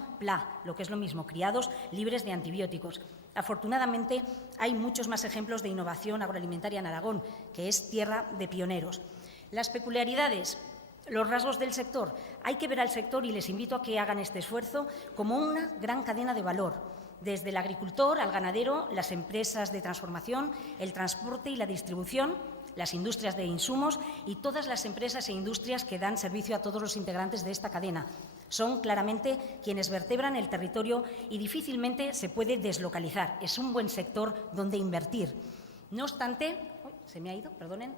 lo que es lo mismo, criados libres de antibióticos. Afortunadamente, hay muchos más ejemplos de innovación agroalimentaria en Aragón, que es tierra de pioneros. Las peculiaridades. Los rasgos del sector. Hay que ver al sector, y les invito a que hagan este esfuerzo, como una gran cadena de valor, desde el agricultor al ganadero, las empresas de transformación, el transporte y la distribución, las industrias de insumos y todas las empresas e industrias que dan servicio a todos los integrantes de esta cadena. Son claramente quienes vertebran el territorio y difícilmente se puede deslocalizar. Es un buen sector donde invertir. No obstante, se me ha ido, perdonen.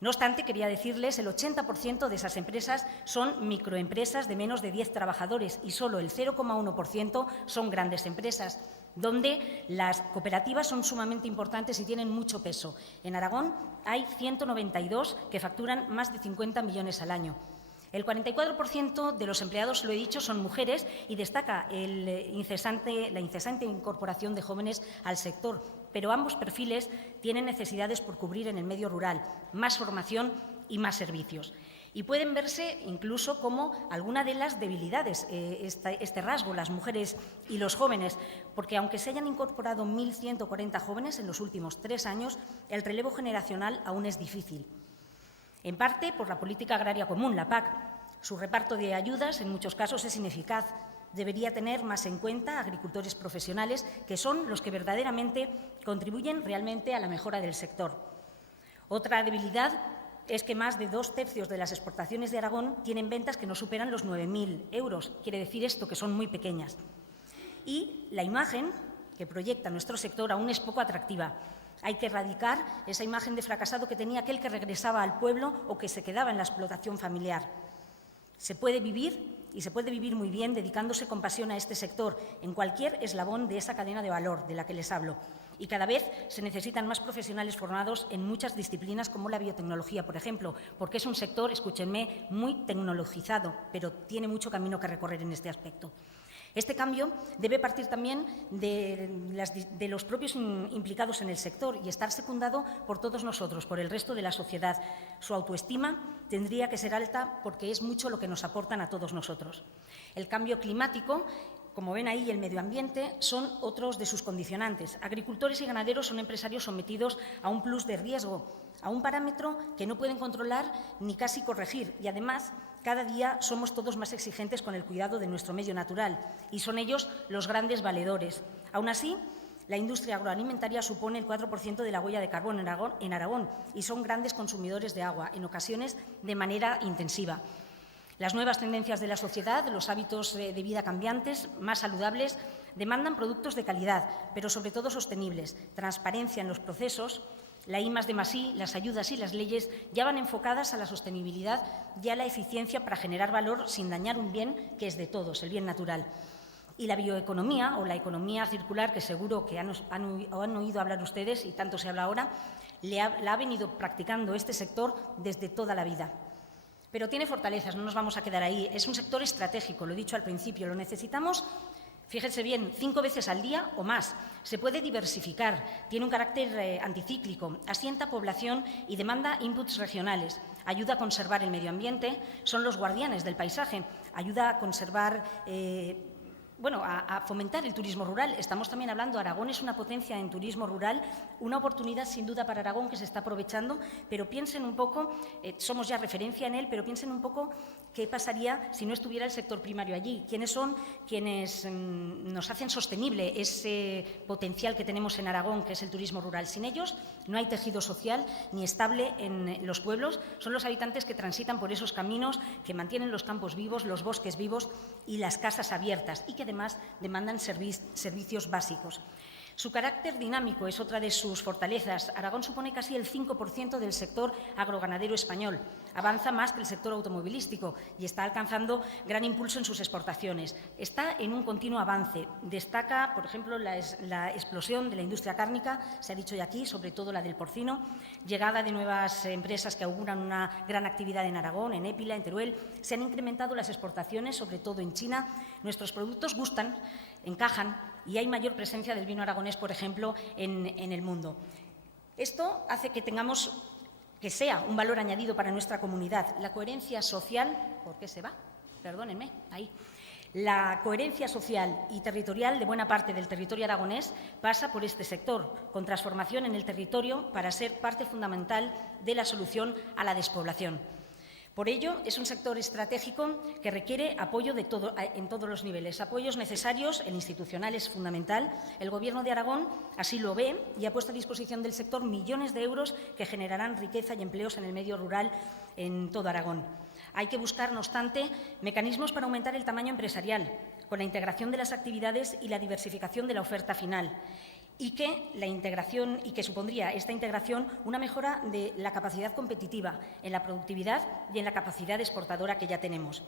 No obstante, quería decirles, el 80% de esas empresas son microempresas de menos de 10 trabajadores y solo el 0,1% son grandes empresas, donde las cooperativas son sumamente importantes y tienen mucho peso. En Aragón hay 192 que facturan más de 50 millones al año. El 44% de los empleados, lo he dicho, son mujeres y destaca la incesante incorporación de jóvenes al sector. Pero ambos perfiles tienen necesidades por cubrir en el medio rural, más formación y más servicios. Y pueden verse incluso como alguna de las debilidades, este rasgo, las mujeres y los jóvenes, porque aunque se hayan incorporado 1.140 jóvenes en los últimos 3 años, el relevo generacional aún es difícil. En parte por la política agraria común, la PAC. Su reparto de ayudas en muchos casos es ineficaz. Debería tener más en cuenta agricultores profesionales, que son los que verdaderamente contribuyen realmente a la mejora del sector. Otra debilidad es que más de 2/3 de las exportaciones de Aragón tienen ventas que no superan los 9.000 euros. Quiere decir esto, que son muy pequeñas. Y la imagen que proyecta nuestro sector aún es poco atractiva. Hay que erradicar esa imagen de fracasado que tenía aquel que regresaba al pueblo o que se quedaba en la explotación familiar. Se puede vivir, y se puede vivir muy bien, dedicándose con pasión a este sector, en cualquier eslabón de esa cadena de valor de la que les hablo. Y cada vez se necesitan más profesionales formados en muchas disciplinas, como la biotecnología, por ejemplo, porque es un sector, escúchenme, muy tecnologizado, pero tiene mucho camino que recorrer en este aspecto. Este cambio debe partir también de los propios implicados en el sector y estar secundado por todos nosotros, por el resto de la sociedad. Su autoestima tendría que ser alta porque es mucho lo que nos aportan a todos nosotros. El cambio climático, como ven ahí, y el medio ambiente son otros de sus condicionantes. Agricultores y ganaderos son empresarios sometidos a un plus de riesgo, a un parámetro que no pueden controlar ni casi corregir, y además cada día somos todos más exigentes con el cuidado de nuestro medio natural y son ellos los grandes valedores. Aún así, la industria agroalimentaria supone el 4% de la huella de carbono en Aragón y son grandes consumidores de agua, en ocasiones de manera intensiva. Las nuevas tendencias de la sociedad, los hábitos de vida cambiantes, más saludables, demandan productos de calidad, pero sobre todo sostenibles, transparencia en los procesos. La I+D+I, las ayudas y las leyes ya van enfocadas a la sostenibilidad y a la eficiencia para generar valor sin dañar un bien que es de todos, el bien natural. Y la bioeconomía o la economía circular, que seguro que han oído hablar ustedes y tanto se habla ahora, la ha venido practicando este sector desde toda la vida. Pero tiene fortalezas, no nos vamos a quedar ahí. Es un sector estratégico, lo he dicho al principio, lo necesitamos. Fíjense bien, 5 veces al día o más. Se puede diversificar, tiene un carácter anticíclico, asienta población y demanda inputs regionales. Ayuda a conservar el medio ambiente, son los guardianes del paisaje, ayuda a conservar, a fomentar el turismo rural. Estamos también hablando, Aragón es una potencia en turismo rural, una oportunidad sin duda para Aragón que se está aprovechando, pero piensen un poco, somos ya referencia en él, pero piensen un poco qué pasaría si no estuviera el sector primario allí. ¿Quiénes son quienes nos hacen sostenible ese potencial que tenemos en Aragón, que es el turismo rural? Sin ellos no hay tejido social ni estable en los pueblos. Son los habitantes que transitan por esos caminos, que mantienen los campos vivos, los bosques vivos y las casas abiertas y que además demandan servicios básicos. Su carácter dinámico es otra de sus fortalezas. Aragón supone casi el 5% del sector agroganadero español. Avanza más que el sector automovilístico y está alcanzando gran impulso en sus exportaciones. Está en un continuo avance. Destaca, por ejemplo, la explosión de la industria cárnica, se ha dicho ya aquí, sobre todo la del porcino, llegada de nuevas empresas que auguran una gran actividad en Aragón, en Épila, en Teruel. Se han incrementado las exportaciones, sobre todo en China. Nuestros productos gustan, encajan y hay mayor presencia del vino aragonés, por ejemplo, en el mundo. Esto hace que sea un valor añadido para nuestra comunidad. La coherencia social, ¿por qué se va? Perdónenme, ahí. La coherencia social y territorial de buena parte del territorio aragonés pasa por este sector, con transformación en el territorio para ser parte fundamental de la solución a la despoblación. Por ello, es un sector estratégico que requiere apoyo en todos los niveles. Apoyos necesarios, el institucional es fundamental. El Gobierno de Aragón así lo ve y ha puesto a disposición del sector millones de euros que generarán riqueza y empleos en el medio rural en todo Aragón. Hay que buscar, no obstante, mecanismos para aumentar el tamaño empresarial, con la integración de las actividades y la diversificación de la oferta final. Y que supondría esta integración una mejora de la capacidad competitiva en la productividad y en la capacidad exportadora que ya tenemos.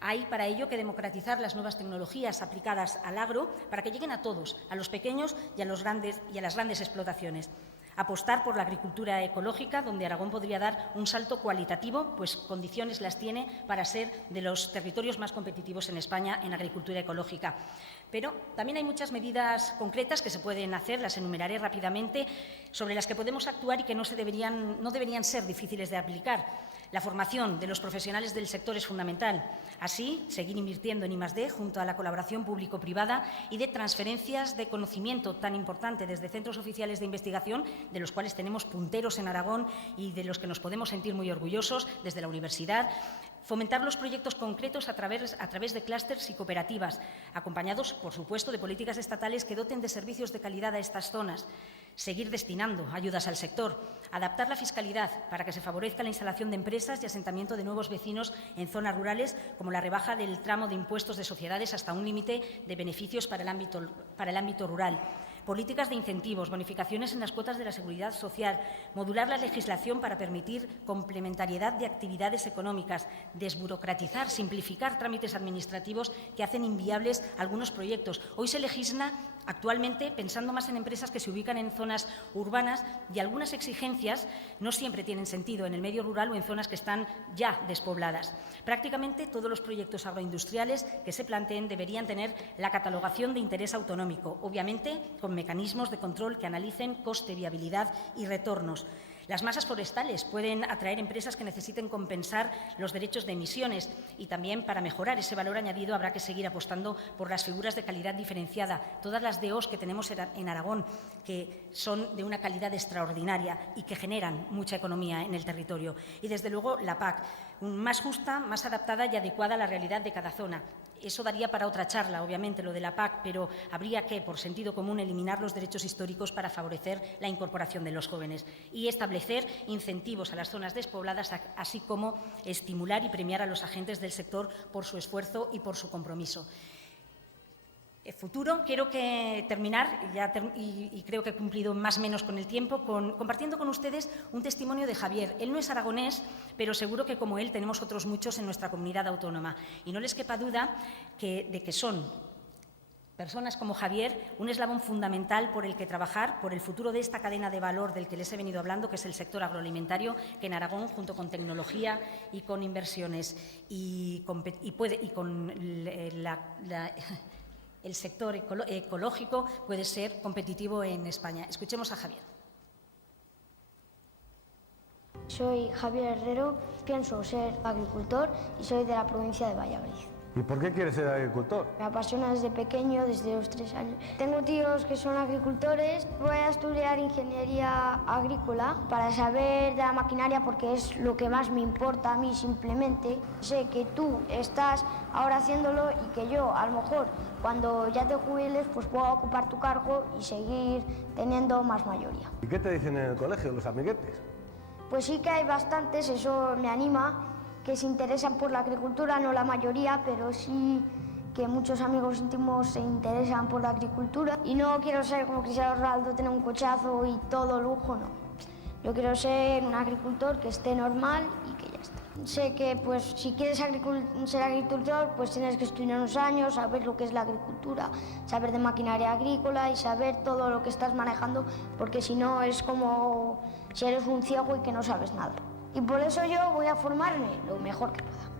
Hay para ello que democratizar las nuevas tecnologías aplicadas al agro para que lleguen a todos, a los pequeños y a las grandes explotaciones. Apostar por la agricultura ecológica, donde Aragón podría dar un salto cualitativo, pues condiciones las tiene para ser de los territorios más competitivos en España en agricultura ecológica. Pero también hay muchas medidas concretas que se pueden hacer, las enumeraré rápidamente, sobre las que podemos actuar y que no deberían ser difíciles de aplicar. La formación de los profesionales del sector es fundamental. Así, seguir invirtiendo en I+D junto a la colaboración público-privada y de transferencias de conocimiento tan importante desde centros oficiales de investigación, de los cuales tenemos punteros en Aragón y de los que nos podemos sentir muy orgullosos, desde la universidad. Fomentar los proyectos concretos a través de clústeres y cooperativas, acompañados, por supuesto, de políticas estatales que doten de servicios de calidad a estas zonas. Seguir destinando ayudas al sector. Adaptar la fiscalidad para que se favorezca la instalación de empresas y asentamiento de nuevos vecinos en zonas rurales, como la rebaja del tramo de impuestos de sociedades hasta un límite de beneficios para el ámbito rural. Políticas de incentivos, bonificaciones en las cuotas de la seguridad social, modular la legislación para permitir complementariedad de actividades económicas, desburocratizar, simplificar trámites administrativos que hacen inviables algunos proyectos. Hoy se legisla actualmente pensando más en empresas que se ubican en zonas urbanas y algunas exigencias no siempre tienen sentido en el medio rural o en zonas que están ya despobladas. Prácticamente todos los proyectos agroindustriales que se planteen deberían tener la catalogación de interés autonómico, obviamente con mecanismos de control que analicen coste, viabilidad y retornos. Las masas forestales pueden atraer empresas que necesiten compensar los derechos de emisiones y también para mejorar ese valor añadido habrá que seguir apostando por las figuras de calidad diferenciada. Todas las DOs que tenemos en Aragón, que son de una calidad extraordinaria y que generan mucha economía en el territorio. Y, desde luego, la PAC, más justa, más adaptada y adecuada a la realidad de cada zona. Eso daría para otra charla, obviamente, lo de la PAC, pero habría que, por sentido común, eliminar los derechos históricos para favorecer la incorporación de los jóvenes y establecer incentivos a las zonas despobladas, así como estimular y premiar a los agentes del sector por su esfuerzo y por su compromiso. Futuro, quiero terminar, y creo que he cumplido más o menos con el tiempo, compartiendo con ustedes un testimonio de Javier. Él no es aragonés, pero seguro que como él tenemos otros muchos en nuestra comunidad autónoma. Y no les quepa duda de que son personas como Javier un eslabón fundamental por el que trabajar, por el futuro de esta cadena de valor del que les he venido hablando, que es el sector agroalimentario, que en Aragón, junto con tecnología y con inversiones el sector ecológico puede ser competitivo en España. Escuchemos a Javier. Soy Javier Herrero, pienso ser agricultor y soy de la provincia de Valladolid. ¿Y por qué quieres ser agricultor? Me apasiona desde pequeño, desde los 3 años. Tengo tíos que son agricultores. Voy a estudiar ingeniería agrícola para saber de la maquinaria porque es lo que más me importa a mí simplemente. Sé que tú estás ahora haciéndolo y que yo, a lo mejor, cuando ya te jubiles, pues puedo ocupar tu cargo y seguir teniendo más mayoría. ¿Y qué te dicen en el colegio, los amiguetes? Pues sí que hay bastantes, eso me anima, que se interesan por la agricultura, no la mayoría, pero sí que muchos amigos íntimos se interesan por la agricultura y no quiero ser como Cristiano Ronaldo, tener un cochazo y todo lujo, no. Yo quiero ser un agricultor que esté normal y que ya está. Sé que pues si quieres ser agricultor pues tienes que estudiar unos años, saber lo que es la agricultura, saber de maquinaria agrícola y saber todo lo que estás manejando, porque si no es como si eres un ciego y que no sabes nada. Y por eso yo voy a formarme lo mejor que pueda.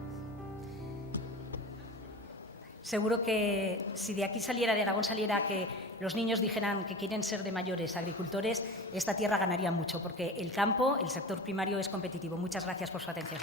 Seguro que si de aquí saliera, de Aragón saliera, que los niños dijeran que quieren ser de mayores agricultores, esta tierra ganaría mucho, porque el campo, el sector primario es competitivo. Muchas gracias por su atención.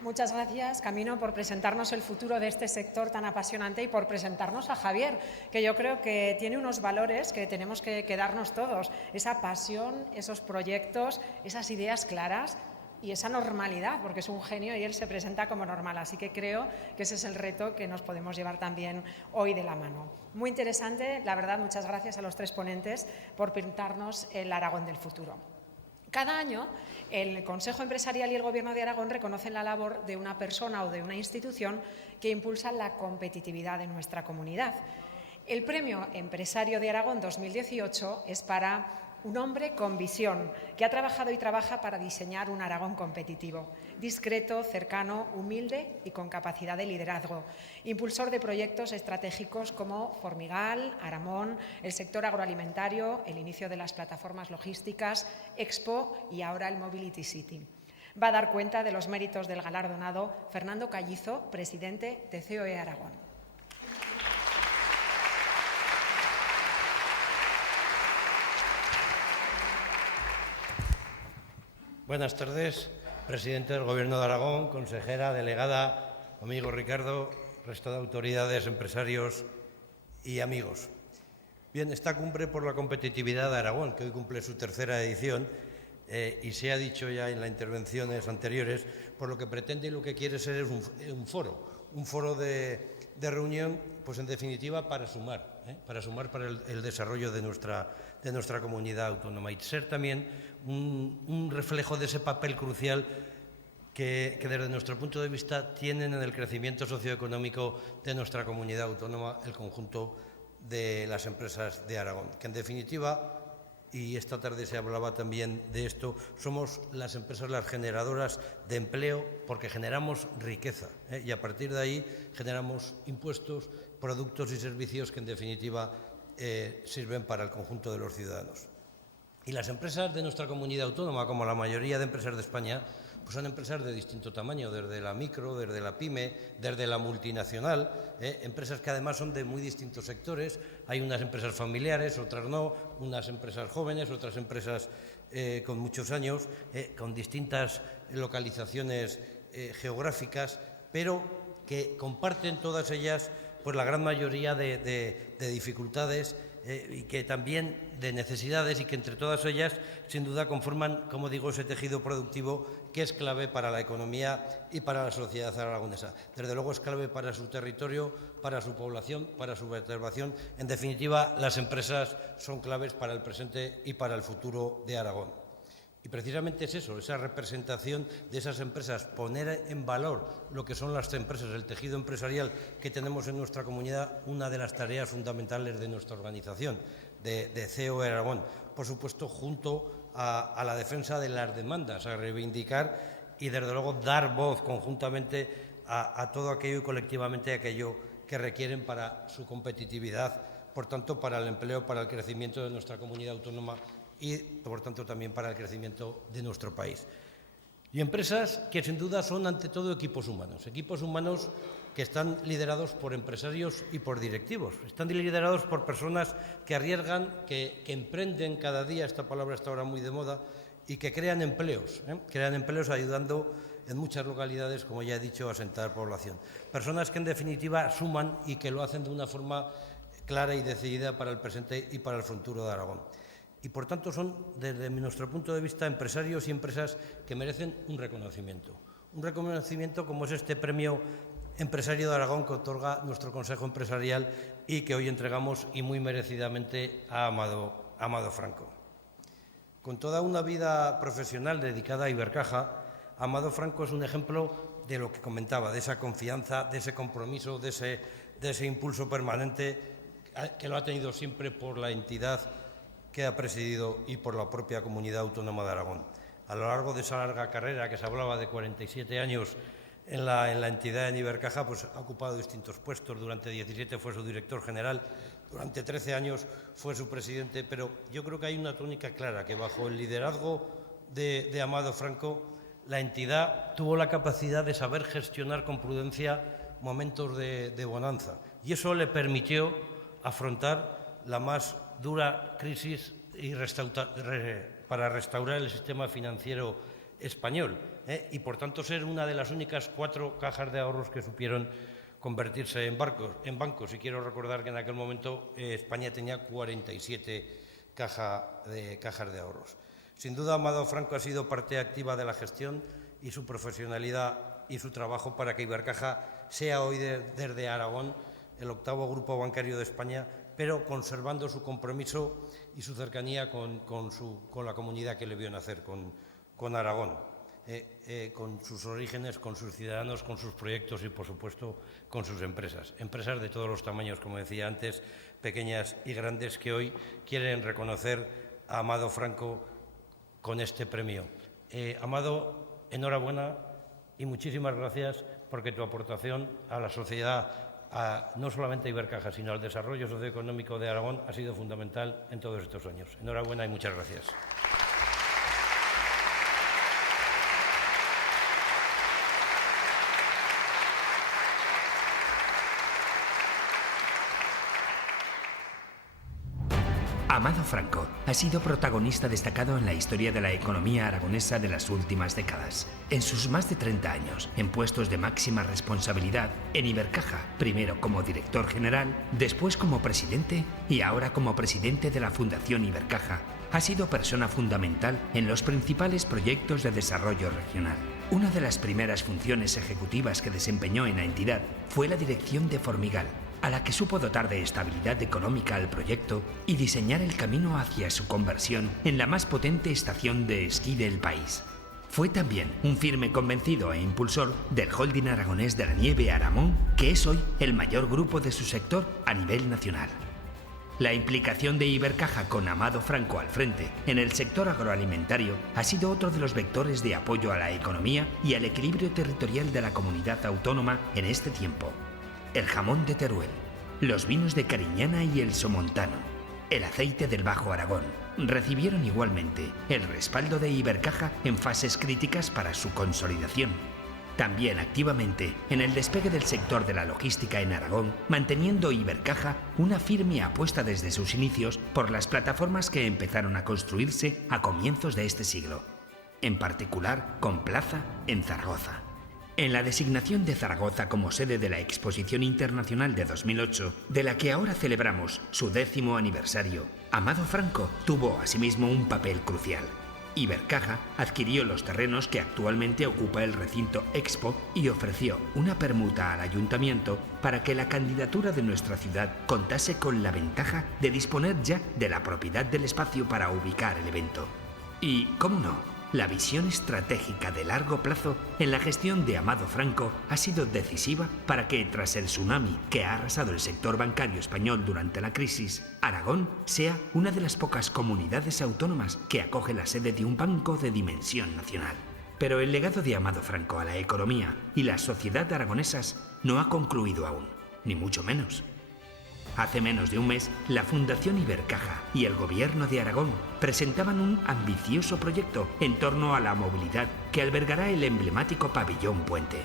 Muchas gracias, Camino, por presentarnos el futuro de este sector tan apasionante y por presentarnos a Javier, que yo creo que tiene unos valores que tenemos que quedarnos todos. Esa pasión, esos proyectos, esas ideas claras y esa normalidad, porque es un genio y él se presenta como normal. Así que creo que ese es el reto que nos podemos llevar también hoy de la mano. Muy interesante, la verdad, muchas gracias a los tres ponentes por pintarnos el Aragón del futuro. Cada año, el Consejo Empresarial y el Gobierno de Aragón reconocen la labor de una persona o de una institución que impulsa la competitividad de nuestra comunidad. El Premio Empresario de Aragón 2018 es para un hombre con visión, que ha trabajado y trabaja para diseñar un Aragón competitivo, discreto, cercano, humilde y con capacidad de liderazgo. Impulsor de proyectos estratégicos como Formigal, Aramón, el sector agroalimentario, el inicio de las plataformas logísticas, Expo y ahora el Mobility City. Va a dar cuenta de los méritos del galardonado Fernando Callizo, presidente de COE Aragón. Buenas tardes, presidente del Gobierno de Aragón, consejera, delegada, amigo Ricardo, resto de autoridades, empresarios y amigos. Bien, esta cumbre por la competitividad de Aragón, que hoy cumple su tercera edición, y se ha dicho ya en las intervenciones anteriores, por lo que pretende y lo que quiere ser es un foro de reunión, pues en definitiva para sumar para el desarrollo de nuestra comunidad autónoma y ser también un reflejo de ese papel crucial que desde nuestro punto de vista tienen en el crecimiento socioeconómico de nuestra comunidad autónoma el conjunto de las empresas de Aragón, que en definitiva, y esta tarde se hablaba también de esto, somos las empresas las generadoras de empleo porque generamos riqueza y a partir de ahí generamos impuestos, productos y servicios que en definitiva sirven para el conjunto de los ciudadanos. Y las empresas de nuestra comunidad autónoma, como la mayoría de empresas de España, pues son empresas de distinto tamaño, desde la micro, desde la pyme, desde la multinacional, empresas que además son de muy distintos sectores. Hay unas empresas familiares, otras no, unas empresas jóvenes, otras empresas con muchos años, con distintas localizaciones geográficas, pero que comparten todas ellas pues la gran mayoría de dificultades y que también de necesidades y que entre todas ellas sin duda conforman, como digo, ese tejido productivo que es clave para la economía y para la sociedad aragonesa. Desde luego es clave para su territorio, para su población, para su vertebración. En definitiva, las empresas son claves para el presente y para el futuro de Aragón. Y precisamente es eso, esa representación de esas empresas, poner en valor lo que son las empresas, el tejido empresarial que tenemos en nuestra comunidad, una de las tareas fundamentales de nuestra organización, de COE Aragón. Por supuesto, junto a la defensa de las demandas, a reivindicar y, desde luego, dar voz conjuntamente a todo aquello y colectivamente aquello que requieren para su competitividad, por tanto, para el empleo, para el crecimiento de nuestra comunidad autónoma y, por tanto, también para el crecimiento de nuestro país. Y empresas que, sin duda, son, ante todo, equipos humanos que están liderados por empresarios y por directivos. Están liderados por personas que arriesgan, que emprenden cada día, esta palabra está ahora muy de moda, y que crean empleos ayudando en muchas localidades, como ya he dicho, a asentar población. Personas que, en definitiva, suman y que lo hacen de una forma clara y decidida para el presente y para el futuro de Aragón. Y, por tanto, son, desde nuestro punto de vista, empresarios y empresas que merecen un reconocimiento como es este Premio Empresario de Aragón que otorga nuestro Consejo Empresarial y que hoy entregamos y muy merecidamente a Amado Franco. Con toda una vida profesional dedicada a Ibercaja, Amado Franco es un ejemplo de lo que comentaba, de esa confianza, de ese compromiso, de ese impulso permanente que lo ha tenido siempre por la entidad que ha presidido y por la propia Comunidad Autónoma de Aragón. A lo largo de esa larga carrera, que se hablaba de 47 años en la entidad de Ibercaja, pues ha ocupado distintos puestos. Durante 17 fue su director general, durante 13 años fue su presidente, pero yo creo que hay una tónica clara, que bajo el liderazgo de Amado Franco, la entidad tuvo la capacidad de saber gestionar con prudencia momentos de bonanza, y eso le permitió afrontar la más dura crisis para restaurar el sistema financiero español, y por tanto ser una de las únicas 4 cajas de ahorros que supieron convertirse en bancos. Y quiero recordar que en aquel momento España tenía 47 cajas de ahorros. Sin duda, Amado Franco ha sido parte activa de la gestión, y su profesionalidad y su trabajo para que Ibercaja sea hoy desde Aragón el 8º grupo bancario de España, pero conservando su compromiso y su cercanía con la comunidad que le vio nacer, con Aragón, con sus orígenes, con sus ciudadanos, con sus proyectos y, por supuesto, con sus empresas. Empresas de todos los tamaños, como decía antes, pequeñas y grandes, que hoy quieren reconocer a Amado Franco con este premio. Amado, enhorabuena y muchísimas gracias, porque tu aportación a la sociedad, no solamente a Ibercaja, sino al desarrollo socioeconómico de Aragón, ha sido fundamental en todos estos años. Enhorabuena y muchas gracias. Amado Franco ha sido protagonista destacado en la historia de la economía aragonesa de las últimas décadas. En sus más de 30 años, en puestos de máxima responsabilidad, en Ibercaja, primero como director general, después como presidente y ahora como presidente de la Fundación Ibercaja, ha sido persona fundamental en los principales proyectos de desarrollo regional. Una de las primeras funciones ejecutivas que desempeñó en la entidad fue la dirección de Formigal, a la que supo dotar de estabilidad económica al proyecto y diseñar el camino hacia su conversión en la más potente estación de esquí del país. Fue también un firme convencido e impulsor del holding aragonés de la nieve Aramón, que es hoy el mayor grupo de su sector a nivel nacional. La implicación de Ibercaja con Amado Franco al frente en el sector agroalimentario ha sido otro de los vectores de apoyo a la economía y al equilibrio territorial de la comunidad autónoma en este tiempo. El jamón de Teruel, los vinos de Cariñana y el Somontano, el aceite del Bajo Aragón, recibieron igualmente el respaldo de Ibercaja en fases críticas para su consolidación. También activamente en el despegue del sector de la logística en Aragón, manteniendo Ibercaja una firme apuesta desde sus inicios por las plataformas que empezaron a construirse a comienzos de este siglo, en particular con plaza en Zaragoza. En la designación de Zaragoza como sede de la Exposición Internacional de 2008, de la que ahora celebramos su 10º aniversario, Amado Franco tuvo asimismo un papel crucial. Ibercaja adquirió los terrenos que actualmente ocupa el recinto Expo y ofreció una permuta al ayuntamiento para que la candidatura de nuestra ciudad contase con la ventaja de disponer ya de la propiedad del espacio para ubicar el evento. Y, ¿cómo no?, la visión estratégica de largo plazo en la gestión de Amado Franco ha sido decisiva para que, tras el tsunami que ha arrasado el sector bancario español durante la crisis, Aragón sea una de las pocas comunidades autónomas que acoge la sede de un banco de dimensión nacional. Pero el legado de Amado Franco a la economía y la sociedad aragonesas no ha concluido aún, ni mucho menos. Hace menos de un mes, la Fundación Ibercaja y el Gobierno de Aragón presentaban un ambicioso proyecto en torno a la movilidad que albergará el emblemático Pabellón Puente.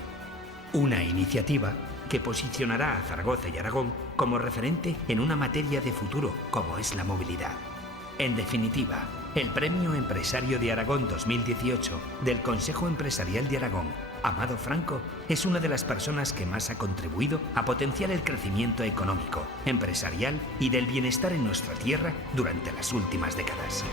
Una iniciativa que posicionará a Zaragoza y Aragón como referente en una materia de futuro como es la movilidad. En definitiva, el Premio Empresario de Aragón 2018 del Consejo Empresarial de Aragón, Amado Franco, es una de las personas que más ha contribuido a potenciar el crecimiento económico, empresarial y del bienestar en nuestra tierra durante las últimas décadas.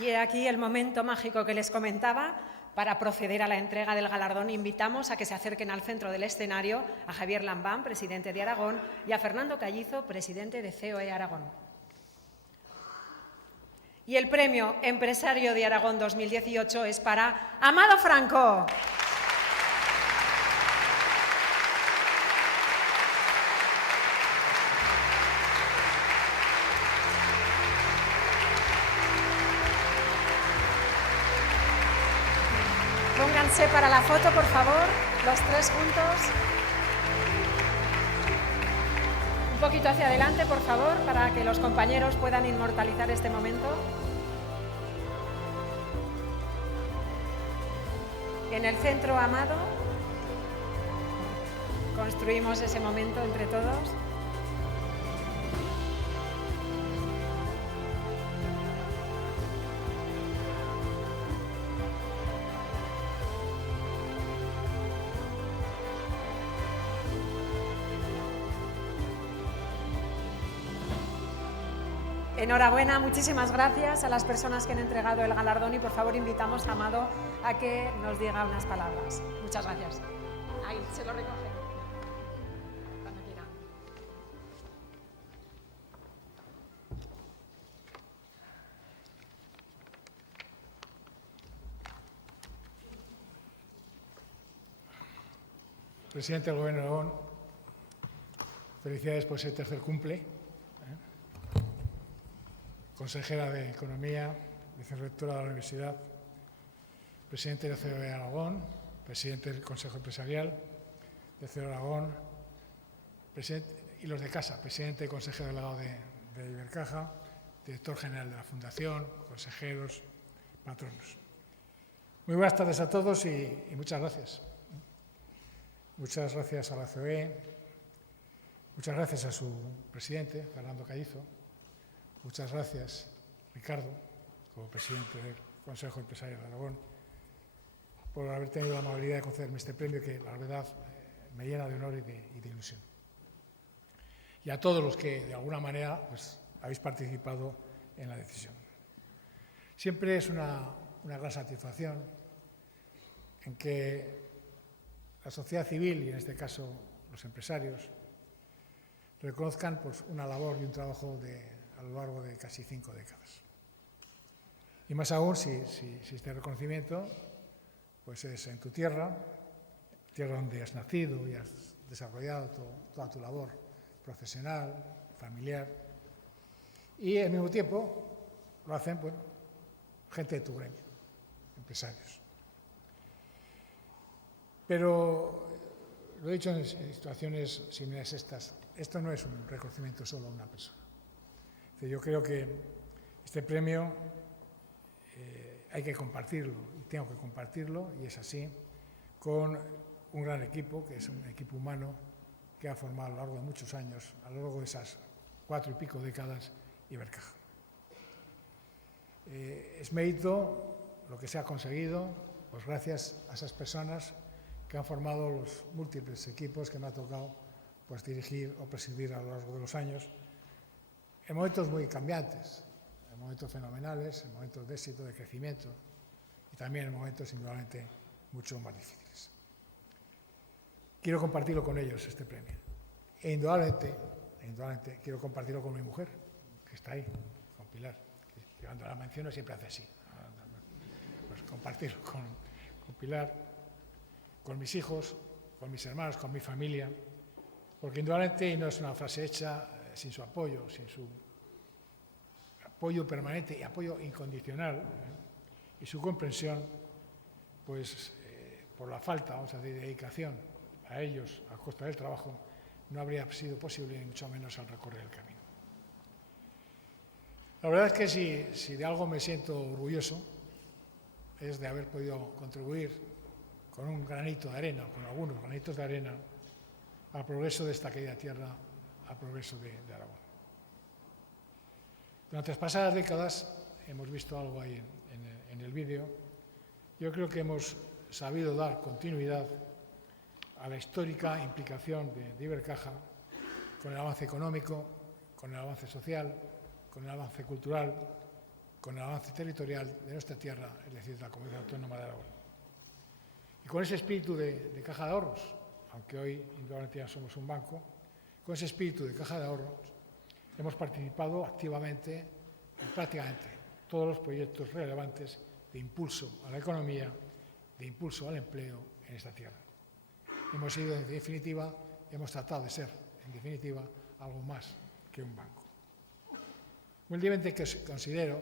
Y he aquí el momento mágico que les comentaba. Para proceder a la entrega del galardón, invitamos a que se acerquen al centro del escenario a Javier Lambán, presidente de Aragón, y a Fernando Callizo, presidente de COE Aragón. Y el premio Empresario de Aragón 2018 es para Amado Franco. Pónganse para la foto, por favor, los tres juntos. Un poquito hacia adelante, por favor, para que los compañeros puedan inmortalizar este momento. En el centro, Amado. Construimos ese momento entre todos. Enhorabuena, muchísimas gracias a las personas que han entregado el galardón y por favor invitamos a Amado a que nos diga unas palabras. Muchas gracias. Ahí, se lo recoge. Cuando quiera. Presidente del Gobierno de Aragón, felicidades por ese tercer cumple. Consejera de Economía, vicerrectora de la Universidad, presidente de COE Aragón, presidente del Consejo Empresarial de COE Aragón, y los de casa, presidente y consejero delegado de Ibercaja, director general de la Fundación, consejeros, patronos. Muy buenas tardes a todos y muchas gracias. Muchas gracias a la COE, muchas gracias a su presidente, Fernando Callizo. Muchas gracias, Ricardo, como presidente del Consejo Empresarial de Aragón, por haber tenido la amabilidad de concederme este premio que, la verdad, me llena de honor y de ilusión. Y a todos los que, de alguna manera, pues, habéis participado en la decisión. Siempre es una gran satisfacción en que la sociedad civil, y en este caso los empresarios, reconozcan pues, una labor y un trabajo a lo largo de casi 5 décadas. Y más aún si este reconocimiento pues es en tu tierra donde has nacido y has desarrollado toda tu labor profesional, familiar, y al mismo tiempo lo hacen gente de tu gremio, empresarios. Pero lo he dicho en situaciones similares a estas, esto no es un reconocimiento solo a una persona. Yo creo que este premio hay que compartirlo y tengo que compartirlo, y es así, con un gran equipo, que es un equipo humano que ha formado a lo largo de muchos años, a lo largo de esas 4 y pico décadas, Ibercaja. Es mérito lo que se ha conseguido, pues gracias a esas personas que han formado los múltiples equipos que me ha tocado pues, dirigir o presidir a lo largo de los años, en momentos muy cambiantes, en momentos fenomenales, en momentos de éxito, de crecimiento, y también en momentos indudablemente mucho más difíciles. Quiero compartirlo con ellos, este premio. E indudablemente quiero compartirlo con mi mujer, que está ahí, con Pilar, que cuando la menciono siempre hace así. Pues compartirlo con Pilar, con mis hijos, con mis hermanos, con mi familia, porque indudablemente, y no es una frase hecha, sin su apoyo, sin su apoyo permanente y apoyo incondicional, y su comprensión, pues por la falta, vamos a decir, de dedicación a ellos a costa del trabajo, no habría sido posible, ni mucho menos, al recorrer el camino. La verdad es que si de algo me siento orgulloso, es de haber podido contribuir con un granito de arena, con algunos granitos de arena, al progreso de esta querida tierra, al progreso de Aragón. Durante las pasadas décadas, hemos visto algo ahí en el vídeo, yo creo que hemos sabido dar continuidad a la histórica implicación de Ibercaja con el avance económico, con el avance social, con el avance cultural, con el avance territorial de nuestra tierra, es decir, de la Comunidad Autónoma de Aragón. Y con ese espíritu de caja de ahorros, aunque hoy indudablemente ya somos un banco, con ese espíritu de caja de ahorros hemos participado activamente en prácticamente todos los proyectos relevantes de impulso a la economía, de impulso al empleo en esta tierra. Hemos sido, en definitiva, hemos tratado de ser, en definitiva, algo más que un banco. Humildemente considero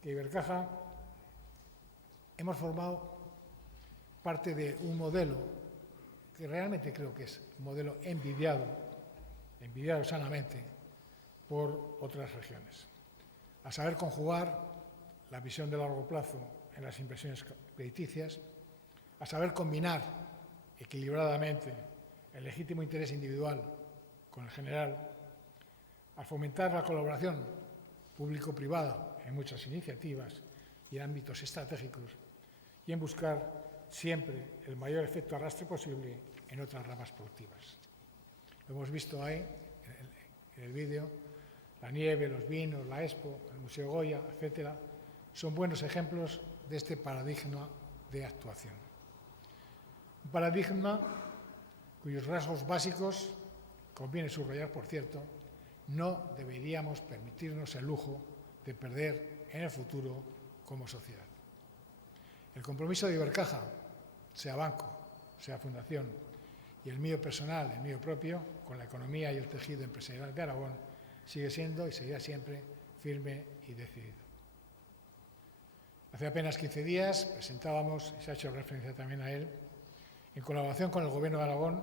que Ibercaja hemos formado parte de un modelo que realmente creo que es un modelo envidiado sanamente por otras regiones. A saber conjugar la visión de largo plazo en las inversiones crediticias, a saber combinar equilibradamente el legítimo interés individual con el general, a fomentar la colaboración público-privada en muchas iniciativas y en ámbitos estratégicos y en buscar siempre el mayor efecto arrastre posible en otras ramas productivas. Lo hemos visto ahí, en el vídeo, la nieve, los vinos, la Expo, el Museo Goya, etcétera, son buenos ejemplos de este paradigma de actuación. Un paradigma cuyos rasgos básicos, conviene subrayar, por cierto, no deberíamos permitirnos el lujo de perder en el futuro como sociedad. El compromiso de Ibercaja, sea banco, sea fundación, y el mío personal, el mío propio, con la economía y el tejido empresarial de Aragón, sigue siendo y seguirá siempre firme y decidido. Hace apenas 15 días presentábamos, y se ha hecho referencia también a él, en colaboración con el Gobierno de Aragón,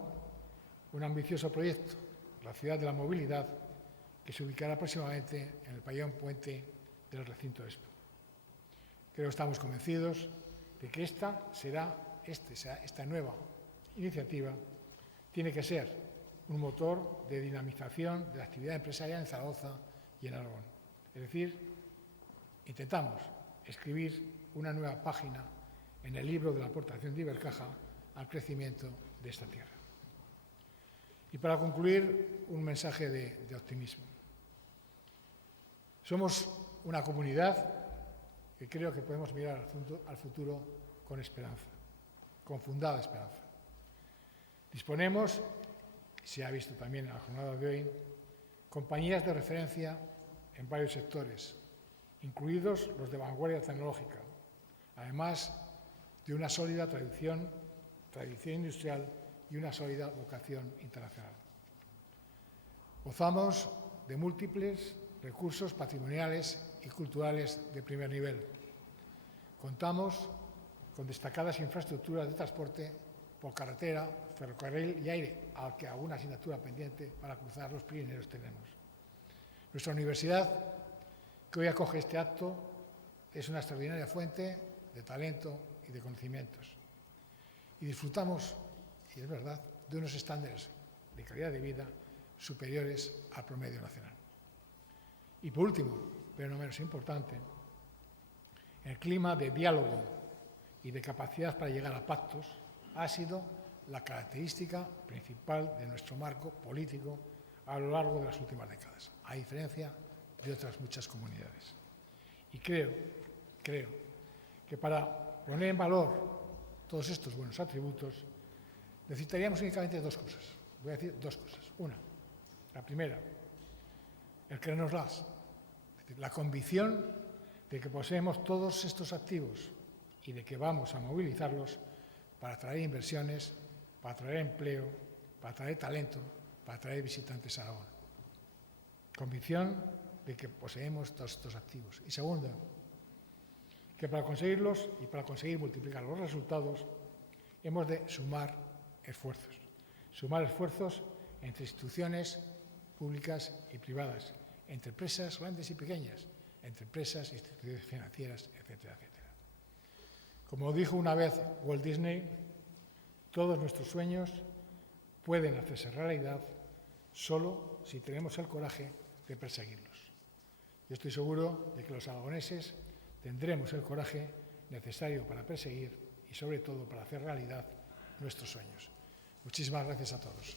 un ambicioso proyecto, la Ciudad de la Movilidad, que se ubicará próximamente en el pabellón puente del recinto Expo. Creo que estamos convencidos de que esta nueva iniciativa tiene que ser un motor de dinamización de la actividad empresarial en Zaragoza y en Aragón. Es decir, intentamos escribir una nueva página en el libro de la aportación de Ibercaja al crecimiento de esta tierra. Y para concluir, un mensaje de optimismo. Somos una comunidad que creo que podemos mirar al futuro con esperanza, con fundada esperanza. Disponemos, se ha visto también en la jornada de hoy, compañías de referencia en varios sectores, incluidos los de vanguardia tecnológica, además de una sólida tradición industrial y una sólida vocación internacional. Gozamos de múltiples recursos patrimoniales y culturales de primer nivel. Contamos con destacadas infraestructuras de transporte por carretera, ferrocarril y aire, aunque alguna asignatura pendiente para cruzar los Pirineos tenemos. Nuestra universidad, que hoy acoge este acto, es una extraordinaria fuente de talento y de conocimientos. Y disfrutamos, y es verdad, de unos estándares de calidad de vida superiores al promedio nacional. Y por último, pero no menos importante, el clima de diálogo y de capacidad para llegar a pactos ha sido la característica principal de nuestro marco político a lo largo de las últimas décadas, a diferencia de otras muchas comunidades. Y creo que para poner en valor todos estos buenos atributos necesitaríamos únicamente dos cosas. Voy a decir dos cosas. Una, la primera, el creérnoslas, es decir, la convicción de que poseemos todos estos activos y de que vamos a movilizarlos para atraer inversiones, para atraer empleo, para atraer talento, para atraer visitantes a Aragón. Convicción de que poseemos todos estos activos. Y segundo, que para conseguirlos y para conseguir multiplicar los resultados hemos de sumar esfuerzos entre instituciones públicas y privadas, entre empresas grandes y pequeñas, entre empresas, instituciones financieras, etcétera, etcétera. Como dijo una vez Walt Disney, todos nuestros sueños pueden hacerse realidad solo si tenemos el coraje de perseguirlos. Yo estoy seguro de que los aragoneses tendremos el coraje necesario para perseguir y, sobre todo, para hacer realidad nuestros sueños. Muchísimas gracias a todos.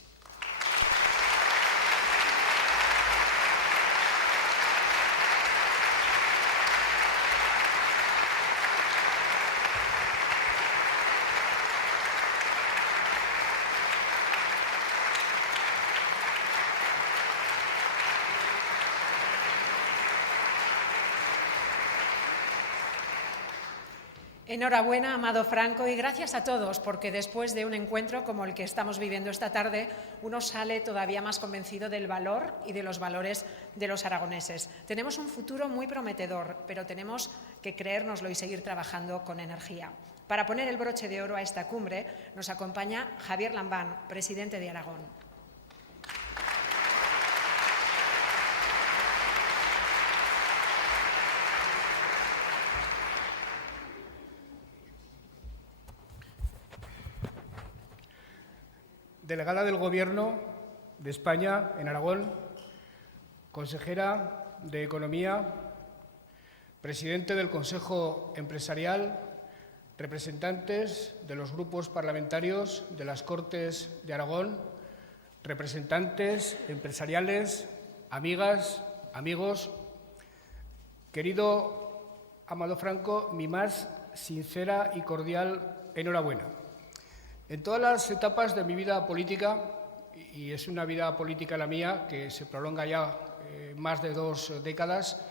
Enhorabuena, Amado Franco, y gracias a todos, porque después de un encuentro como el que estamos viviendo esta tarde, uno sale todavía más convencido del valor y de los valores de los aragoneses. Tenemos un futuro muy prometedor, pero tenemos que creérnoslo y seguir trabajando con energía. Para poner el broche de oro a esta cumbre, nos acompaña Javier Lambán, presidente de Aragón. Delegada del Gobierno de España en Aragón, consejera de Economía, presidente del Consejo Empresarial, representantes de los grupos parlamentarios de las Cortes de Aragón, representantes empresariales, amigas, amigos, querido Amado Franco, mi más sincera y cordial enhorabuena. En todas las etapas de mi vida política, y es una vida política la mía que se prolonga ya más de 2 décadas,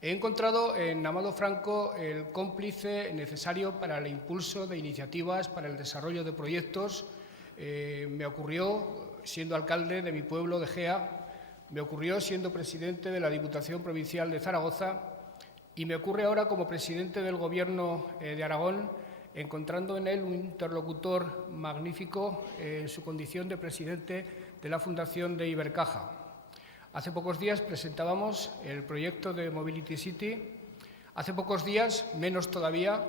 he encontrado en Amado Franco el cómplice necesario para el impulso de iniciativas, para el desarrollo de proyectos. Me ocurrió siendo alcalde de mi pueblo de Gea, me ocurrió siendo presidente de la Diputación Provincial de Zaragoza y me ocurre ahora como presidente del Gobierno de Aragón, encontrando en él un interlocutor magnífico en su condición de presidente de la Fundación de Ibercaja. Hace pocos días presentábamos el proyecto de Mobility City. Hace pocos días, menos todavía,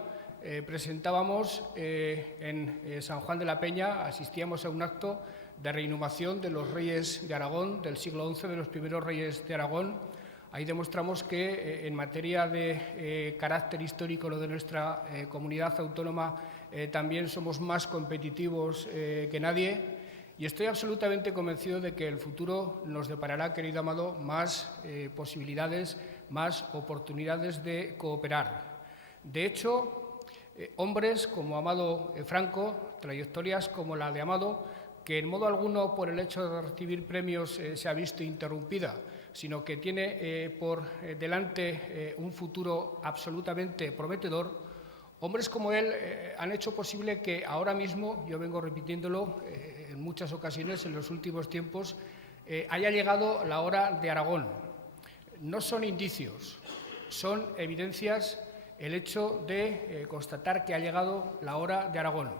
presentábamos en San Juan de la Peña, asistíamos a un acto de reinhumación de los reyes de Aragón, del siglo XI, de los primeros reyes de Aragón. Ahí demostramos que en materia de carácter histórico de nuestra comunidad autónoma también somos más competitivos que nadie y estoy absolutamente convencido de que el futuro nos deparará, querido Amado, más posibilidades, más oportunidades de cooperar. De hecho, hombres como Amado Franco, trayectorias como la de Amado, que en modo alguno por el hecho de recibir premios se ha visto interrumpida, sino que tiene por delante un futuro absolutamente prometedor, hombres como él han hecho posible que ahora mismo, yo vengo repitiéndolo en muchas ocasiones en los últimos tiempos, haya llegado la hora de Aragón. No son indicios, son evidencias el hecho de constatar que ha llegado la hora de Aragón.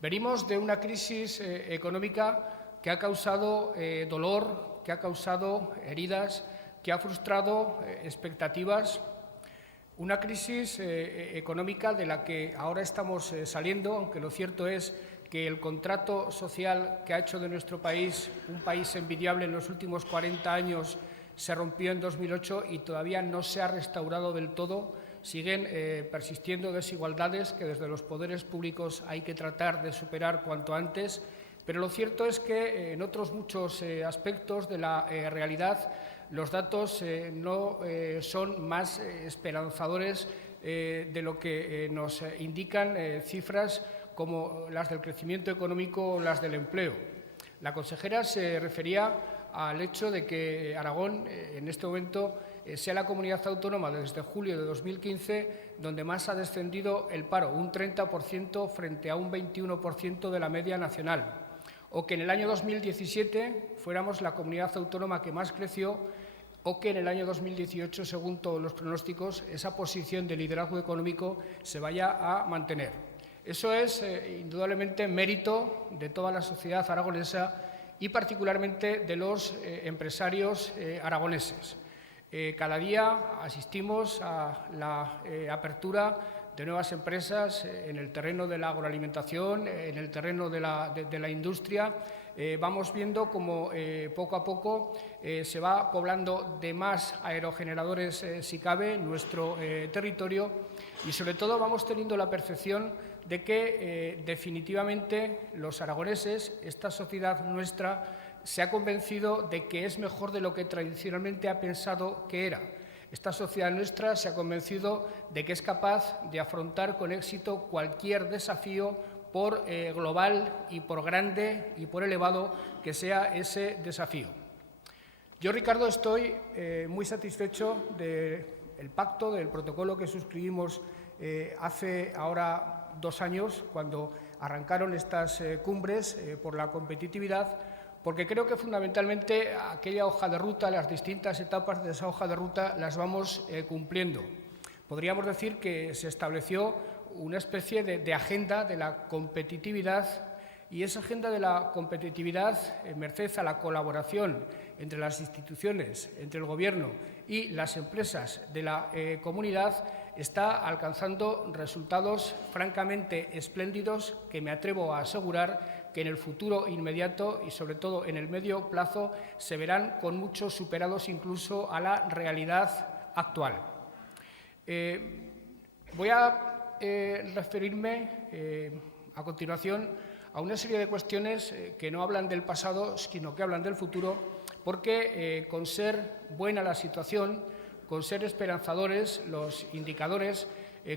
Venimos de una crisis económica que ha causado dolor, que ha causado heridas, que ha frustrado expectativas, una crisis económica de la que ahora estamos saliendo, aunque lo cierto es que el contrato social que ha hecho de nuestro país un país envidiable en los últimos 40 años se rompió en 2008 y todavía no se ha restaurado del todo. Siguen persistiendo desigualdades que desde los poderes públicos hay que tratar de superar cuanto antes. Pero lo cierto es que en otros muchos aspectos de la realidad los datos no son más esperanzadores de lo que nos indican cifras como las del crecimiento económico o las del empleo. La consejera se refería al hecho de que Aragón en este momento sea la comunidad autónoma desde julio de 2015 donde más ha descendido el paro, un 30% frente a un 21% de la media nacional. O que en el año 2017 fuéramos la comunidad autónoma que más creció, o que en el año 2018, según todos los pronósticos, esa posición de liderazgo económico se vaya a mantener. Eso es indudablemente mérito de toda la sociedad aragonesa y particularmente de los empresarios aragoneses. Cada día asistimos a la apertura de nuevas empresas en el terreno de la agroalimentación, en el terreno de la industria. Vamos viendo cómo poco a poco se va poblando de más aerogeneradores, si cabe, nuestro territorio y, sobre todo, vamos teniendo la percepción de que definitivamente los aragoneses, esta sociedad nuestra, se ha convencido de que es mejor de lo que tradicionalmente ha pensado que era. Esta sociedad nuestra se ha convencido de que es capaz de afrontar con éxito cualquier desafío, por global y por grande y por elevado que sea ese desafío. Yo, Ricardo, estoy muy satisfecho del pacto, del protocolo que suscribimos hace ahora 2 años, cuando arrancaron estas cumbres por la competitividad, porque creo que fundamentalmente aquella hoja de ruta, las distintas etapas de esa hoja de ruta las vamos cumpliendo. Podríamos decir que se estableció una especie de agenda de la competitividad, y esa agenda de la competitividad, merced a la colaboración entre las instituciones, entre el Gobierno y las empresas de la comunidad, está alcanzando resultados francamente espléndidos que me atrevo a asegurar que en el futuro inmediato y sobre todo en el medio plazo se verán con mucho superados incluso a la realidad actual. Voy a referirme a continuación a una serie de cuestiones que no hablan del pasado, sino que hablan del futuro, porque con ser buena la situación, con ser esperanzadores los indicadores,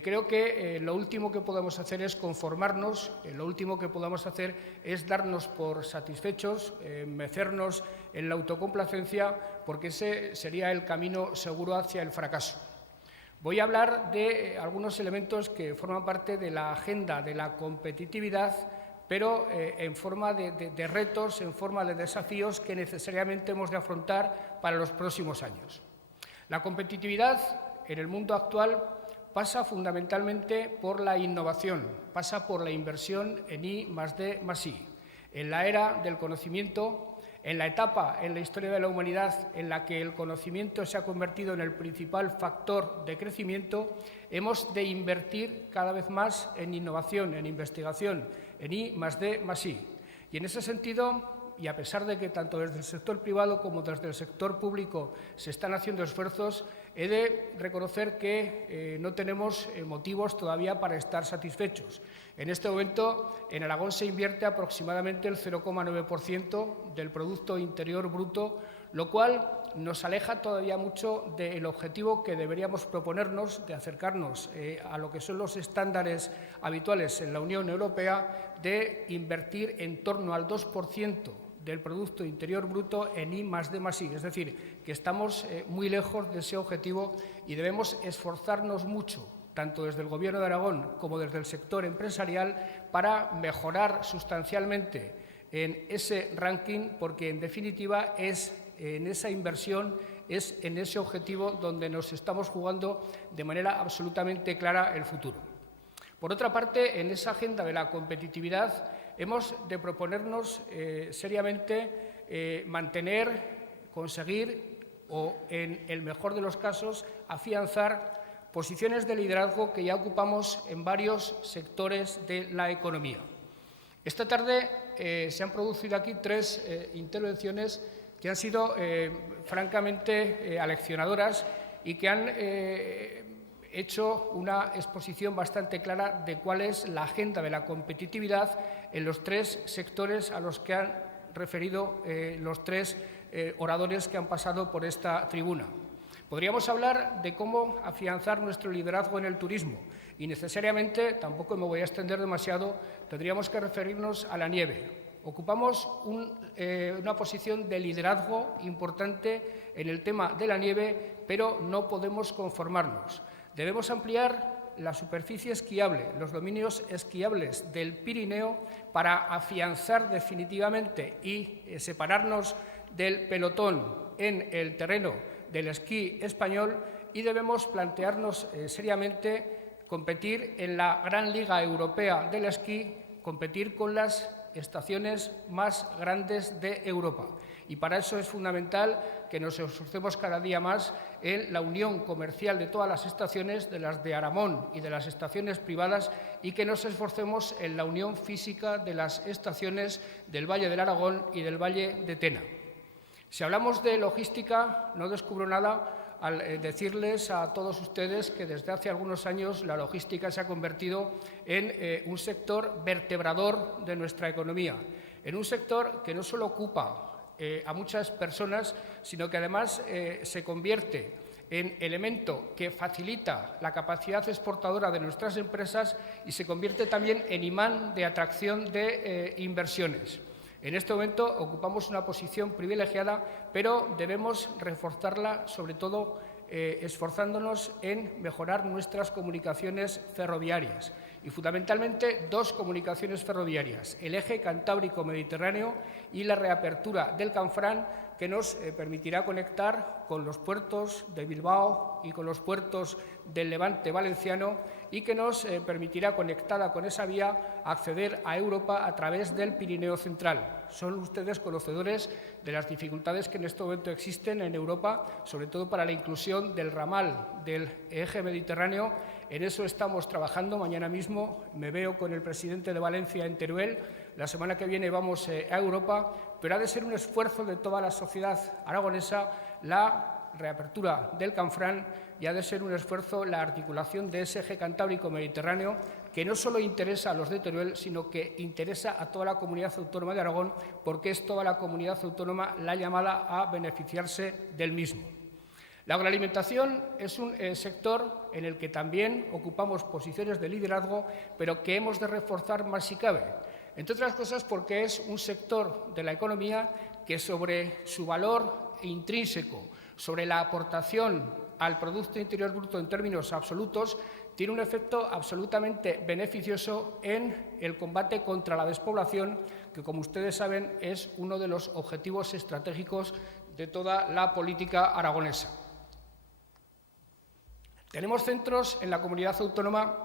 creo que lo último que podemos hacer es conformarnos, lo último que podemos hacer es darnos por satisfechos, mecernos en la autocomplacencia, porque ese sería el camino seguro hacia el fracaso. Voy a hablar de algunos elementos que forman parte de la agenda de la competitividad, pero en forma de retos, en forma de desafíos que necesariamente hemos de afrontar para los próximos años. La competitividad en el mundo actual pasa fundamentalmente por la innovación, pasa por la inversión en I+D+I. En la era del conocimiento, en la etapa en la historia de la humanidad en la que el conocimiento se ha convertido en el principal factor de crecimiento, hemos de invertir cada vez más en innovación, en investigación, en I+D+I. Y en ese sentido, y a pesar de que tanto desde el sector privado como desde el sector público se están haciendo esfuerzos, he de reconocer que no tenemos motivos todavía para estar satisfechos. En este momento, en Aragón se invierte aproximadamente el 0,9% del Producto Interior Bruto, lo cual nos aleja todavía mucho del objetivo que deberíamos proponernos de acercarnos a lo que son los estándares habituales en la Unión Europea, de invertir en torno al 2% del Producto Interior Bruto en I+D+I. Es decir, que estamos muy lejos de ese objetivo y debemos esforzarnos mucho, tanto desde el Gobierno de Aragón como desde el sector empresarial, para mejorar sustancialmente en ese ranking, porque en definitiva es en esa inversión, es en ese objetivo donde nos estamos jugando de manera absolutamente clara el futuro. Por otra parte, en esa agenda de la competitividad hemos de proponernos seriamente mantener, conseguir o, en el mejor de los casos, afianzar posiciones de liderazgo que ya ocupamos en varios sectores de la economía. Esta tarde se han producido aquí 3 intervenciones que han sido francamente aleccionadoras y que han hecho una exposición bastante clara de cuál es la agenda de la competitividad en los 3 sectores a los que han referido los 3 oradores que han pasado por esta tribuna. Podríamos hablar de cómo afianzar nuestro liderazgo en el turismo y necesariamente, tampoco me voy a extender demasiado, tendríamos que referirnos a la nieve. Ocupamos una posición de liderazgo importante en el tema de la nieve, pero no podemos conformarnos. Debemos ampliar la superficie esquiable, los dominios esquiables del Pirineo, para afianzar definitivamente y separarnos del pelotón en el terreno del esquí español, y debemos plantearnos seriamente competir en la Gran Liga Europea del Esquí, competir con las estaciones más grandes de Europa. Y para eso es fundamental que nos esforcemos cada día más en la unión comercial de todas las estaciones, de las de Aramón y de las estaciones privadas, y que nos esforcemos en la unión física de las estaciones del Valle del Aragón y del Valle de Tena. Si hablamos de logística, no descubro nada al decirles a todos ustedes que desde hace algunos años la logística se ha convertido en un sector vertebrador de nuestra economía, en un sector que no solo ocupa a muchas personas, sino que además se convierte en elemento que facilita la capacidad exportadora de nuestras empresas y se convierte también en imán de atracción de inversiones. En este momento ocupamos una posición privilegiada, pero debemos reforzarla sobre todo esforzándonos en mejorar nuestras comunicaciones ferroviarias y fundamentalmente dos comunicaciones ferroviarias, el eje Cantábrico-Mediterráneo y la reapertura del Canfranc, que nos permitirá conectar con los puertos de Bilbao y con los puertos del Levante valenciano y que nos permitirá, conectada con esa vía, acceder a Europa a través del Pirineo Central. Son ustedes conocedores de las dificultades que en este momento existen en Europa, sobre todo para la inclusión del ramal del eje mediterráneo. En eso estamos trabajando. Mañana mismo me veo con el presidente de Valencia en Teruel. La semana que viene vamos a Europa, pero ha de ser un esfuerzo de toda la sociedad aragonesa la reapertura del Canfranc y ha de ser un esfuerzo la articulación de ese eje Cantábrico-Mediterráneo que no solo interesa a los de Teruel, sino que interesa a toda la comunidad autónoma de Aragón, porque es toda la comunidad autónoma la llamada a beneficiarse del mismo. La agroalimentación es un sector en el que también ocupamos posiciones de liderazgo, pero que hemos de reforzar más si cabe. Entre otras cosas porque es un sector de la economía que sobre su valor intrínseco, sobre la aportación al Producto Interior Bruto en términos absolutos, tiene un efecto absolutamente beneficioso en el combate contra la despoblación, que, como ustedes saben, es uno de los objetivos estratégicos de toda la política aragonesa. Tenemos centros en la comunidad autónoma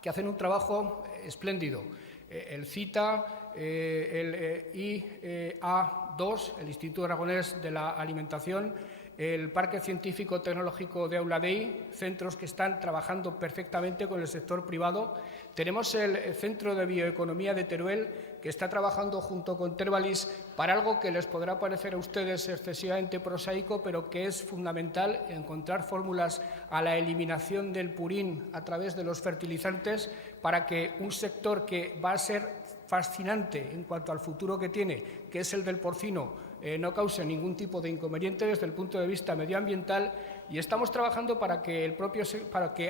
que hacen un trabajo espléndido. El CITA, el IA2, el Instituto Aragonés de la Alimentación, el Parque Científico Tecnológico de Auladei, centros que están trabajando perfectamente con el sector privado. Tenemos el Centro de Bioeconomía de Teruel, que está trabajando junto con Tervalis para algo que les podrá parecer a ustedes excesivamente prosaico, pero que es fundamental: encontrar fórmulas a la eliminación del purín a través de los fertilizantes para que un sector que va a ser fascinante en cuanto al futuro que tiene, que es el del porcino, no cause ningún tipo de inconveniente desde el punto de vista medioambiental, y estamos trabajando para que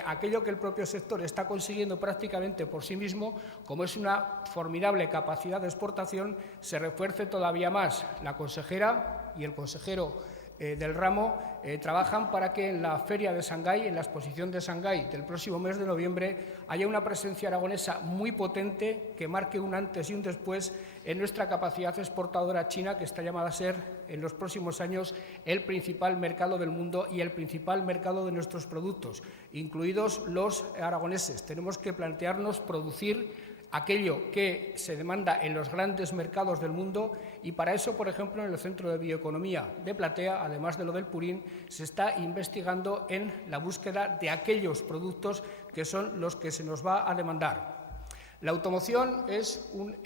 aquello que el propio sector está consiguiendo prácticamente por sí mismo, como es una formidable capacidad de exportación, se refuerce todavía más. La consejera y el consejero del ramo trabajan para que en la Feria de Shanghái, en la exposición de Shanghái del próximo mes de noviembre, haya una presencia aragonesa muy potente que marque un antes y un después en nuestra capacidad exportadora china, que está llamada a ser en los próximos años el principal mercado del mundo y el principal mercado de nuestros productos, incluidos los aragoneses. Tenemos que plantearnos producir aquello que se demanda en los grandes mercados del mundo, y para eso, por ejemplo, en el Centro de Bioeconomía de Platea, además de lo del purín, se está investigando en la búsqueda de aquellos productos que son los que se nos va a demandar. La automoción es un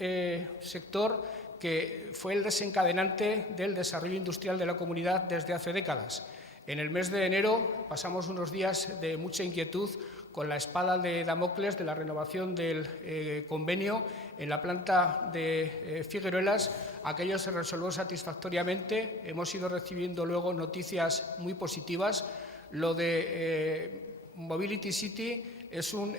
sector que fue el desencadenante del desarrollo industrial de la comunidad desde hace décadas. En el mes de enero pasamos unos días de mucha inquietud con la espada de Damocles de la renovación del convenio en la planta de Figueruelas. Aquello se resolvió satisfactoriamente. Hemos ido recibiendo luego noticias muy positivas. Lo de Mobility City es un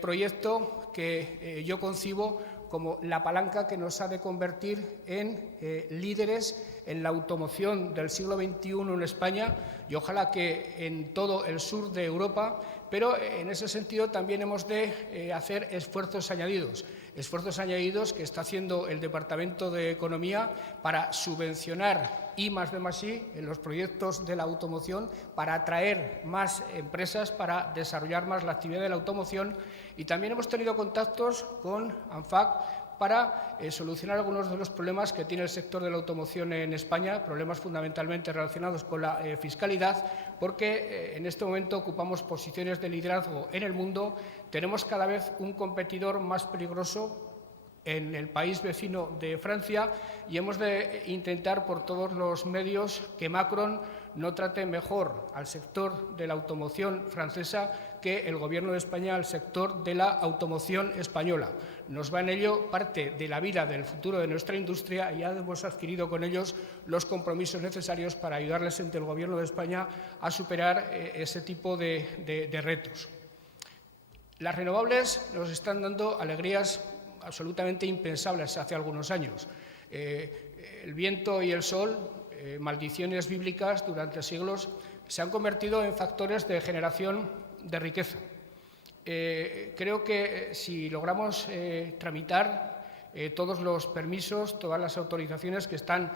proyecto que yo concibo como la palanca que nos ha de convertir en líderes en la automoción del siglo XXI en España, y ojalá que en todo el sur de Europa, pero en ese sentido también hemos de hacer esfuerzos añadidos que está haciendo el Departamento de Economía para subvencionar I+D+I en los proyectos de la automoción, para atraer más empresas, para desarrollar más la actividad de la automoción. Y también hemos tenido contactos con ANFAC para solucionar algunos de los problemas que tiene el sector de la automoción en España, problemas fundamentalmente relacionados con la fiscalidad, porque en este momento ocupamos posiciones de liderazgo en el mundo. Tenemos cada vez un competidor más peligroso en el país vecino de Francia, y hemos de intentar por todos los medios que Macron no trate mejor al sector de la automoción francesa que el Gobierno de España al sector de la automoción española. Nos va en ello parte de la vida del futuro de nuestra industria, y ya hemos adquirido con ellos los compromisos necesarios para ayudarles entre el Gobierno de España a superar ese tipo de retos. Las renovables nos están dando alegrías absolutamente impensables hace algunos años. El viento y el sol, maldiciones bíblicas durante siglos, se han convertido en factores de generación de riqueza. Creo que si logramos tramitar todos los permisos, todas las autorizaciones que están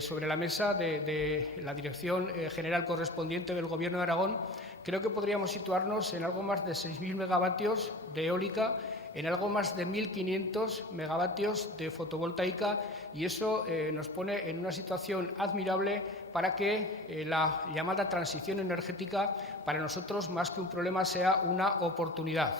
sobre la mesa de la Dirección General correspondiente del Gobierno de Aragón, creo que podríamos situarnos en algo más de 6.000 megavatios de eólica, en algo más de 1.500 megavatios de fotovoltaica, y eso nos pone en una situación admirable para que la llamada transición energética para nosotros, más que un problema, sea una oportunidad.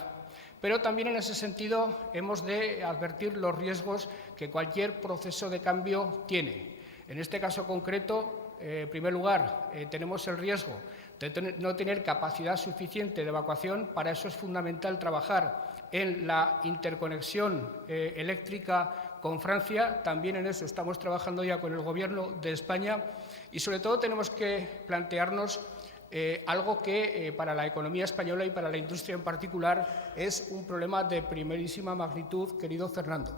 Pero también en ese sentido hemos de advertir los riesgos que cualquier proceso de cambio tiene. En este caso concreto, en primer lugar, tenemos el riesgo de no tener capacidad suficiente de evacuación. Para eso es fundamental trabajar en la interconexión eléctrica con Francia. También en eso estamos trabajando ya con el Gobierno de España, y sobre todo tenemos que plantearnos algo que para la economía española y para la industria en particular es un problema de primerísima magnitud, querido Fernando.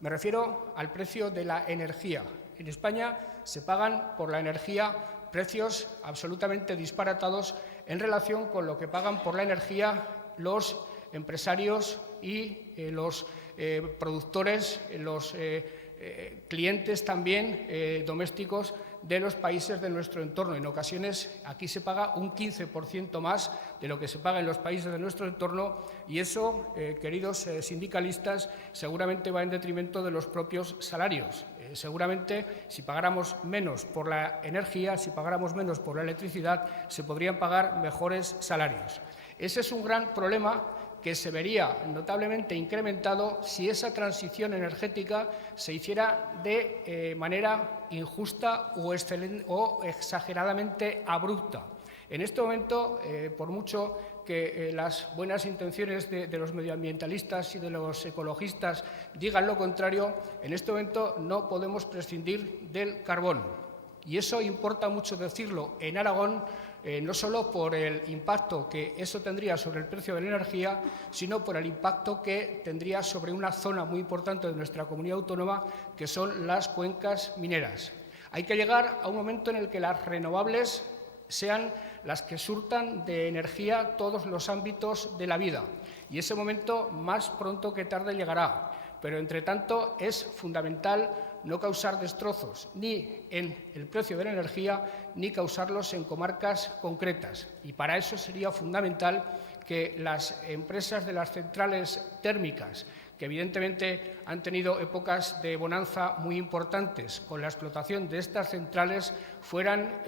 Me refiero al precio de la energía. En España se pagan por la energía precios absolutamente disparatados en relación con lo que pagan por la energía los empresarios y los productores, los clientes también domésticos de los países de nuestro entorno. En ocasiones aquí se paga un 15% más de lo que se paga en los países de nuestro entorno, y eso, queridos sindicalistas, seguramente va en detrimento de los propios salarios. Seguramente, si pagáramos menos por la energía, si pagáramos menos por la electricidad, se podrían pagar mejores salarios. Ese es un gran problema que se vería notablemente incrementado si esa transición energética se hiciera de manera injusta o exageradamente abrupta. En este momento, por mucho que las buenas intenciones de los medioambientalistas y de los ecologistas digan lo contrario, en este momento no podemos prescindir del carbón. Y eso importa mucho decirlo en Aragón, no solo por el impacto que eso tendría sobre el precio de la energía, sino por el impacto que tendría sobre una zona muy importante de nuestra comunidad autónoma, que son las cuencas mineras. Hay que llegar a un momento en el que las renovables sean las que surtan de energía todos los ámbitos de la vida, y ese momento más pronto que tarde llegará. Pero, entre tanto, es fundamental no causar destrozos ni en el precio de la energía ni causarlos en comarcas concretas. Y para eso sería fundamental que las empresas de las centrales térmicas, que evidentemente han tenido épocas de bonanza muy importantes con la explotación de estas centrales, fueran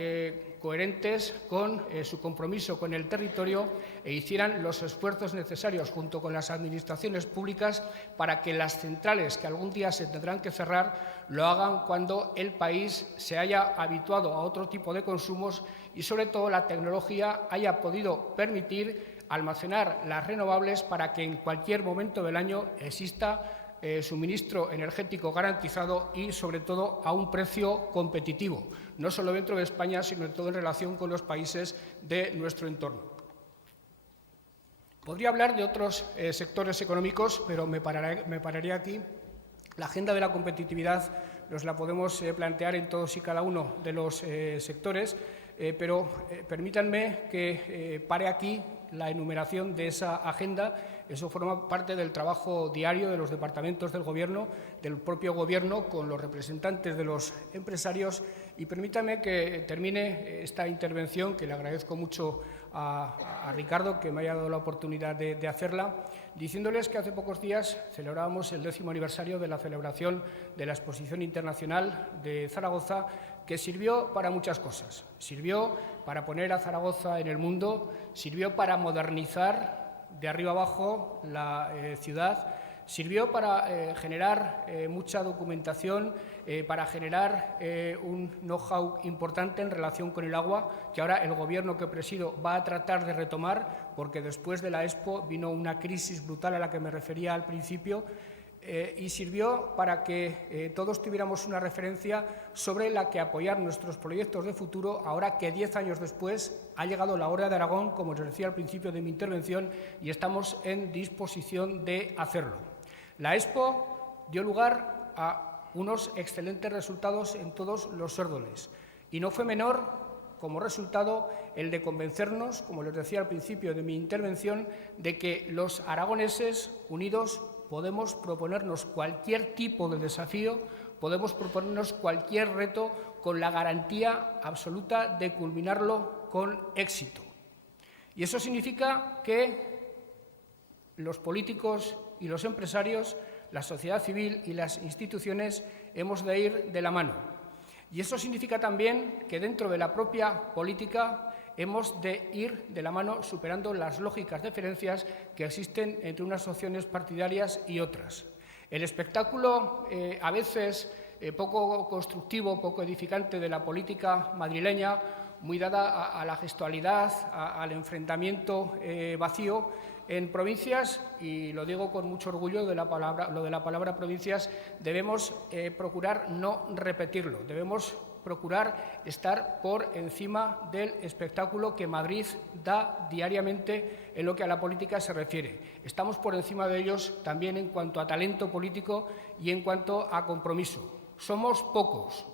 coherentes con su compromiso con el territorio e hicieran los esfuerzos necesarios junto con las administraciones públicas para que las centrales que algún día se tendrán que cerrar lo hagan cuando el país se haya habituado a otro tipo de consumos y, sobre todo, la tecnología haya podido permitir almacenar las renovables para que en cualquier momento del año exista suministro energético garantizado y, sobre todo, a un precio competitivo, no solo dentro de España, sino en todo en relación con los países de nuestro entorno. Podría hablar de otros sectores económicos, pero me pararía aquí. La agenda de la competitividad nos la podemos plantear en todos y cada uno de los sectores, pero permítanme que pare aquí la enumeración de esa agenda. Eso forma parte del trabajo diario de los departamentos del Gobierno, del propio Gobierno, con los representantes de los empresarios. Y permítame que termine esta intervención, que le agradezco mucho a Ricardo que me haya dado la oportunidad de hacerla, diciéndoles que hace pocos días celebrábamos el 10º aniversario de la celebración de la Exposición Internacional de Zaragoza, que sirvió para muchas cosas. Sirvió para poner a Zaragoza en el mundo, sirvió para modernizar de arriba abajo la ciudad, sirvió para generar mucha documentación, para generar un know-how importante en relación con el agua, que ahora el Gobierno que presido va a tratar de retomar, porque después de la Expo vino una crisis brutal a la que me refería al principio, y sirvió para que todos tuviéramos una referencia sobre la que apoyar nuestros proyectos de futuro, ahora que 10 años después ha llegado la hora de Aragón, como os decía al principio de mi intervención, y estamos en disposición de hacerlo. La Expo dio lugar a unos excelentes resultados en todos los órdenes, y no fue menor como resultado el de convencernos, como les decía al principio de mi intervención, de que los aragoneses unidos podemos proponernos cualquier tipo de desafío, podemos proponernos cualquier reto con la garantía absoluta de culminarlo con éxito. Y eso significa que los políticos y los empresarios, la sociedad civil y las instituciones hemos de ir de la mano. Y eso significa también que dentro de la propia política hemos de ir de la mano superando las lógicas diferencias que existen entre unas opciones partidarias y otras. El espectáculo, a veces poco constructivo, poco edificante de la política madrileña, muy dada a la gestualidad, al enfrentamiento vacío, en provincias, y lo digo con mucho orgullo lo de la palabra provincias, debemos procurar no repetirlo, debemos procurar estar por encima del espectáculo que Madrid da diariamente en lo que a la política se refiere. Estamos por encima de ellos también en cuanto a talento político y en cuanto a compromiso. Somos pocos.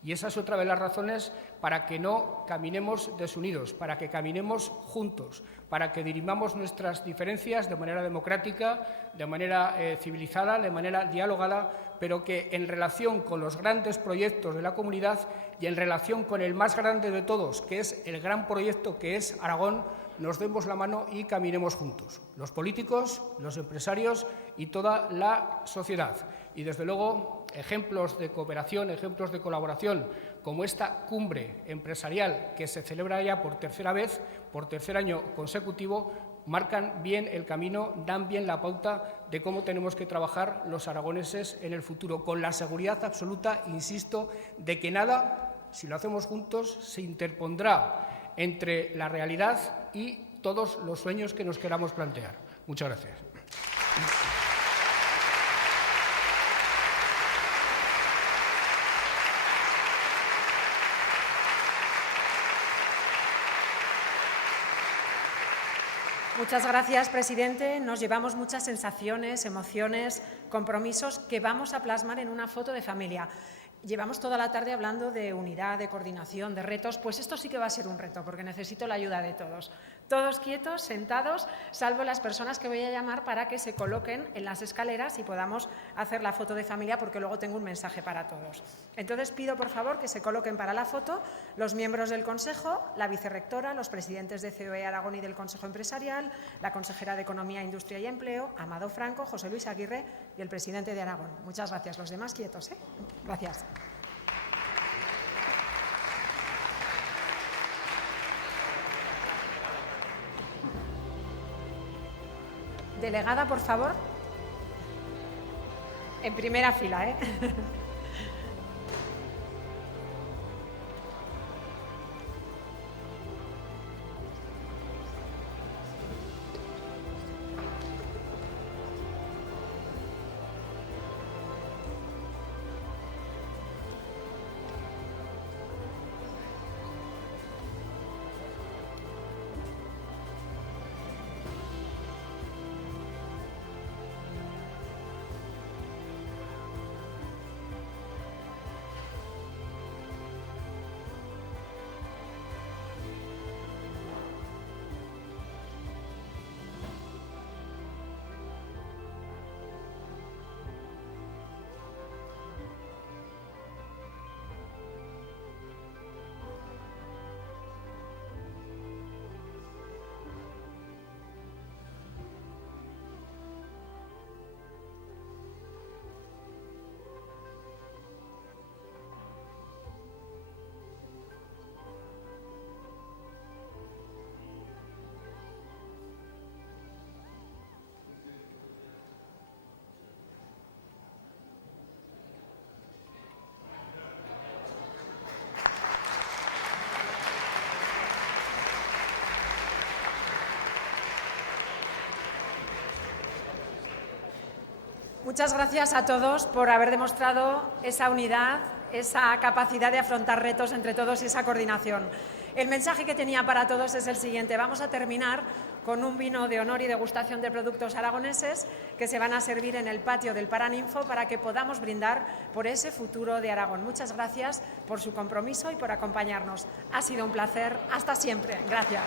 Y esa es otra de las razones para que no caminemos desunidos, para que caminemos juntos, para que dirimamos nuestras diferencias de manera democrática, de manera civilizada, de manera dialogada, pero que en relación con los grandes proyectos de la comunidad y en relación con el más grande de todos, que es el gran proyecto que es Aragón, nos demos la mano y caminemos juntos, los políticos, los empresarios y toda la sociedad. Y, desde luego, ejemplos de cooperación, ejemplos de colaboración, como esta cumbre empresarial que se celebra ya por tercera vez, por tercer año consecutivo, marcan bien el camino, dan bien la pauta de cómo tenemos que trabajar los aragoneses en el futuro, con la seguridad absoluta, insisto, de que nada, si lo hacemos juntos, se interpondrá entre la realidad y todos los sueños que nos queramos plantear. Muchas gracias. Muchas gracias, presidente. Nos llevamos muchas sensaciones, emociones, compromisos que vamos a plasmar en una foto de familia. Llevamos toda la tarde hablando de unidad, de coordinación, de retos. Pues esto sí que va a ser un reto, porque necesito la ayuda de todos. Todos quietos, sentados, salvo las personas que voy a llamar para que se coloquen en las escaleras y podamos hacer la foto de familia, porque luego tengo un mensaje para todos. Entonces, pido, por favor, que se coloquen para la foto los miembros del Consejo, la vicerrectora, los presidentes de COE Aragón y del Consejo Empresarial, la consejera de Economía, Industria y Empleo, Amado Franco, José Luis Aguirre y el presidente de Aragón. Muchas gracias. Los demás quietos, ¿eh? Gracias. Delegada, por favor. En primera fila, ¿eh? Muchas gracias a todos por haber demostrado esa unidad, esa capacidad de afrontar retos entre todos y esa coordinación. El mensaje que tenía para todos es el siguiente. Vamos a terminar con un vino de honor y degustación de productos aragoneses que se van a servir en el patio del Paraninfo para que podamos brindar por ese futuro de Aragón. Muchas gracias por su compromiso y por acompañarnos. Ha sido un placer. Hasta siempre. Gracias.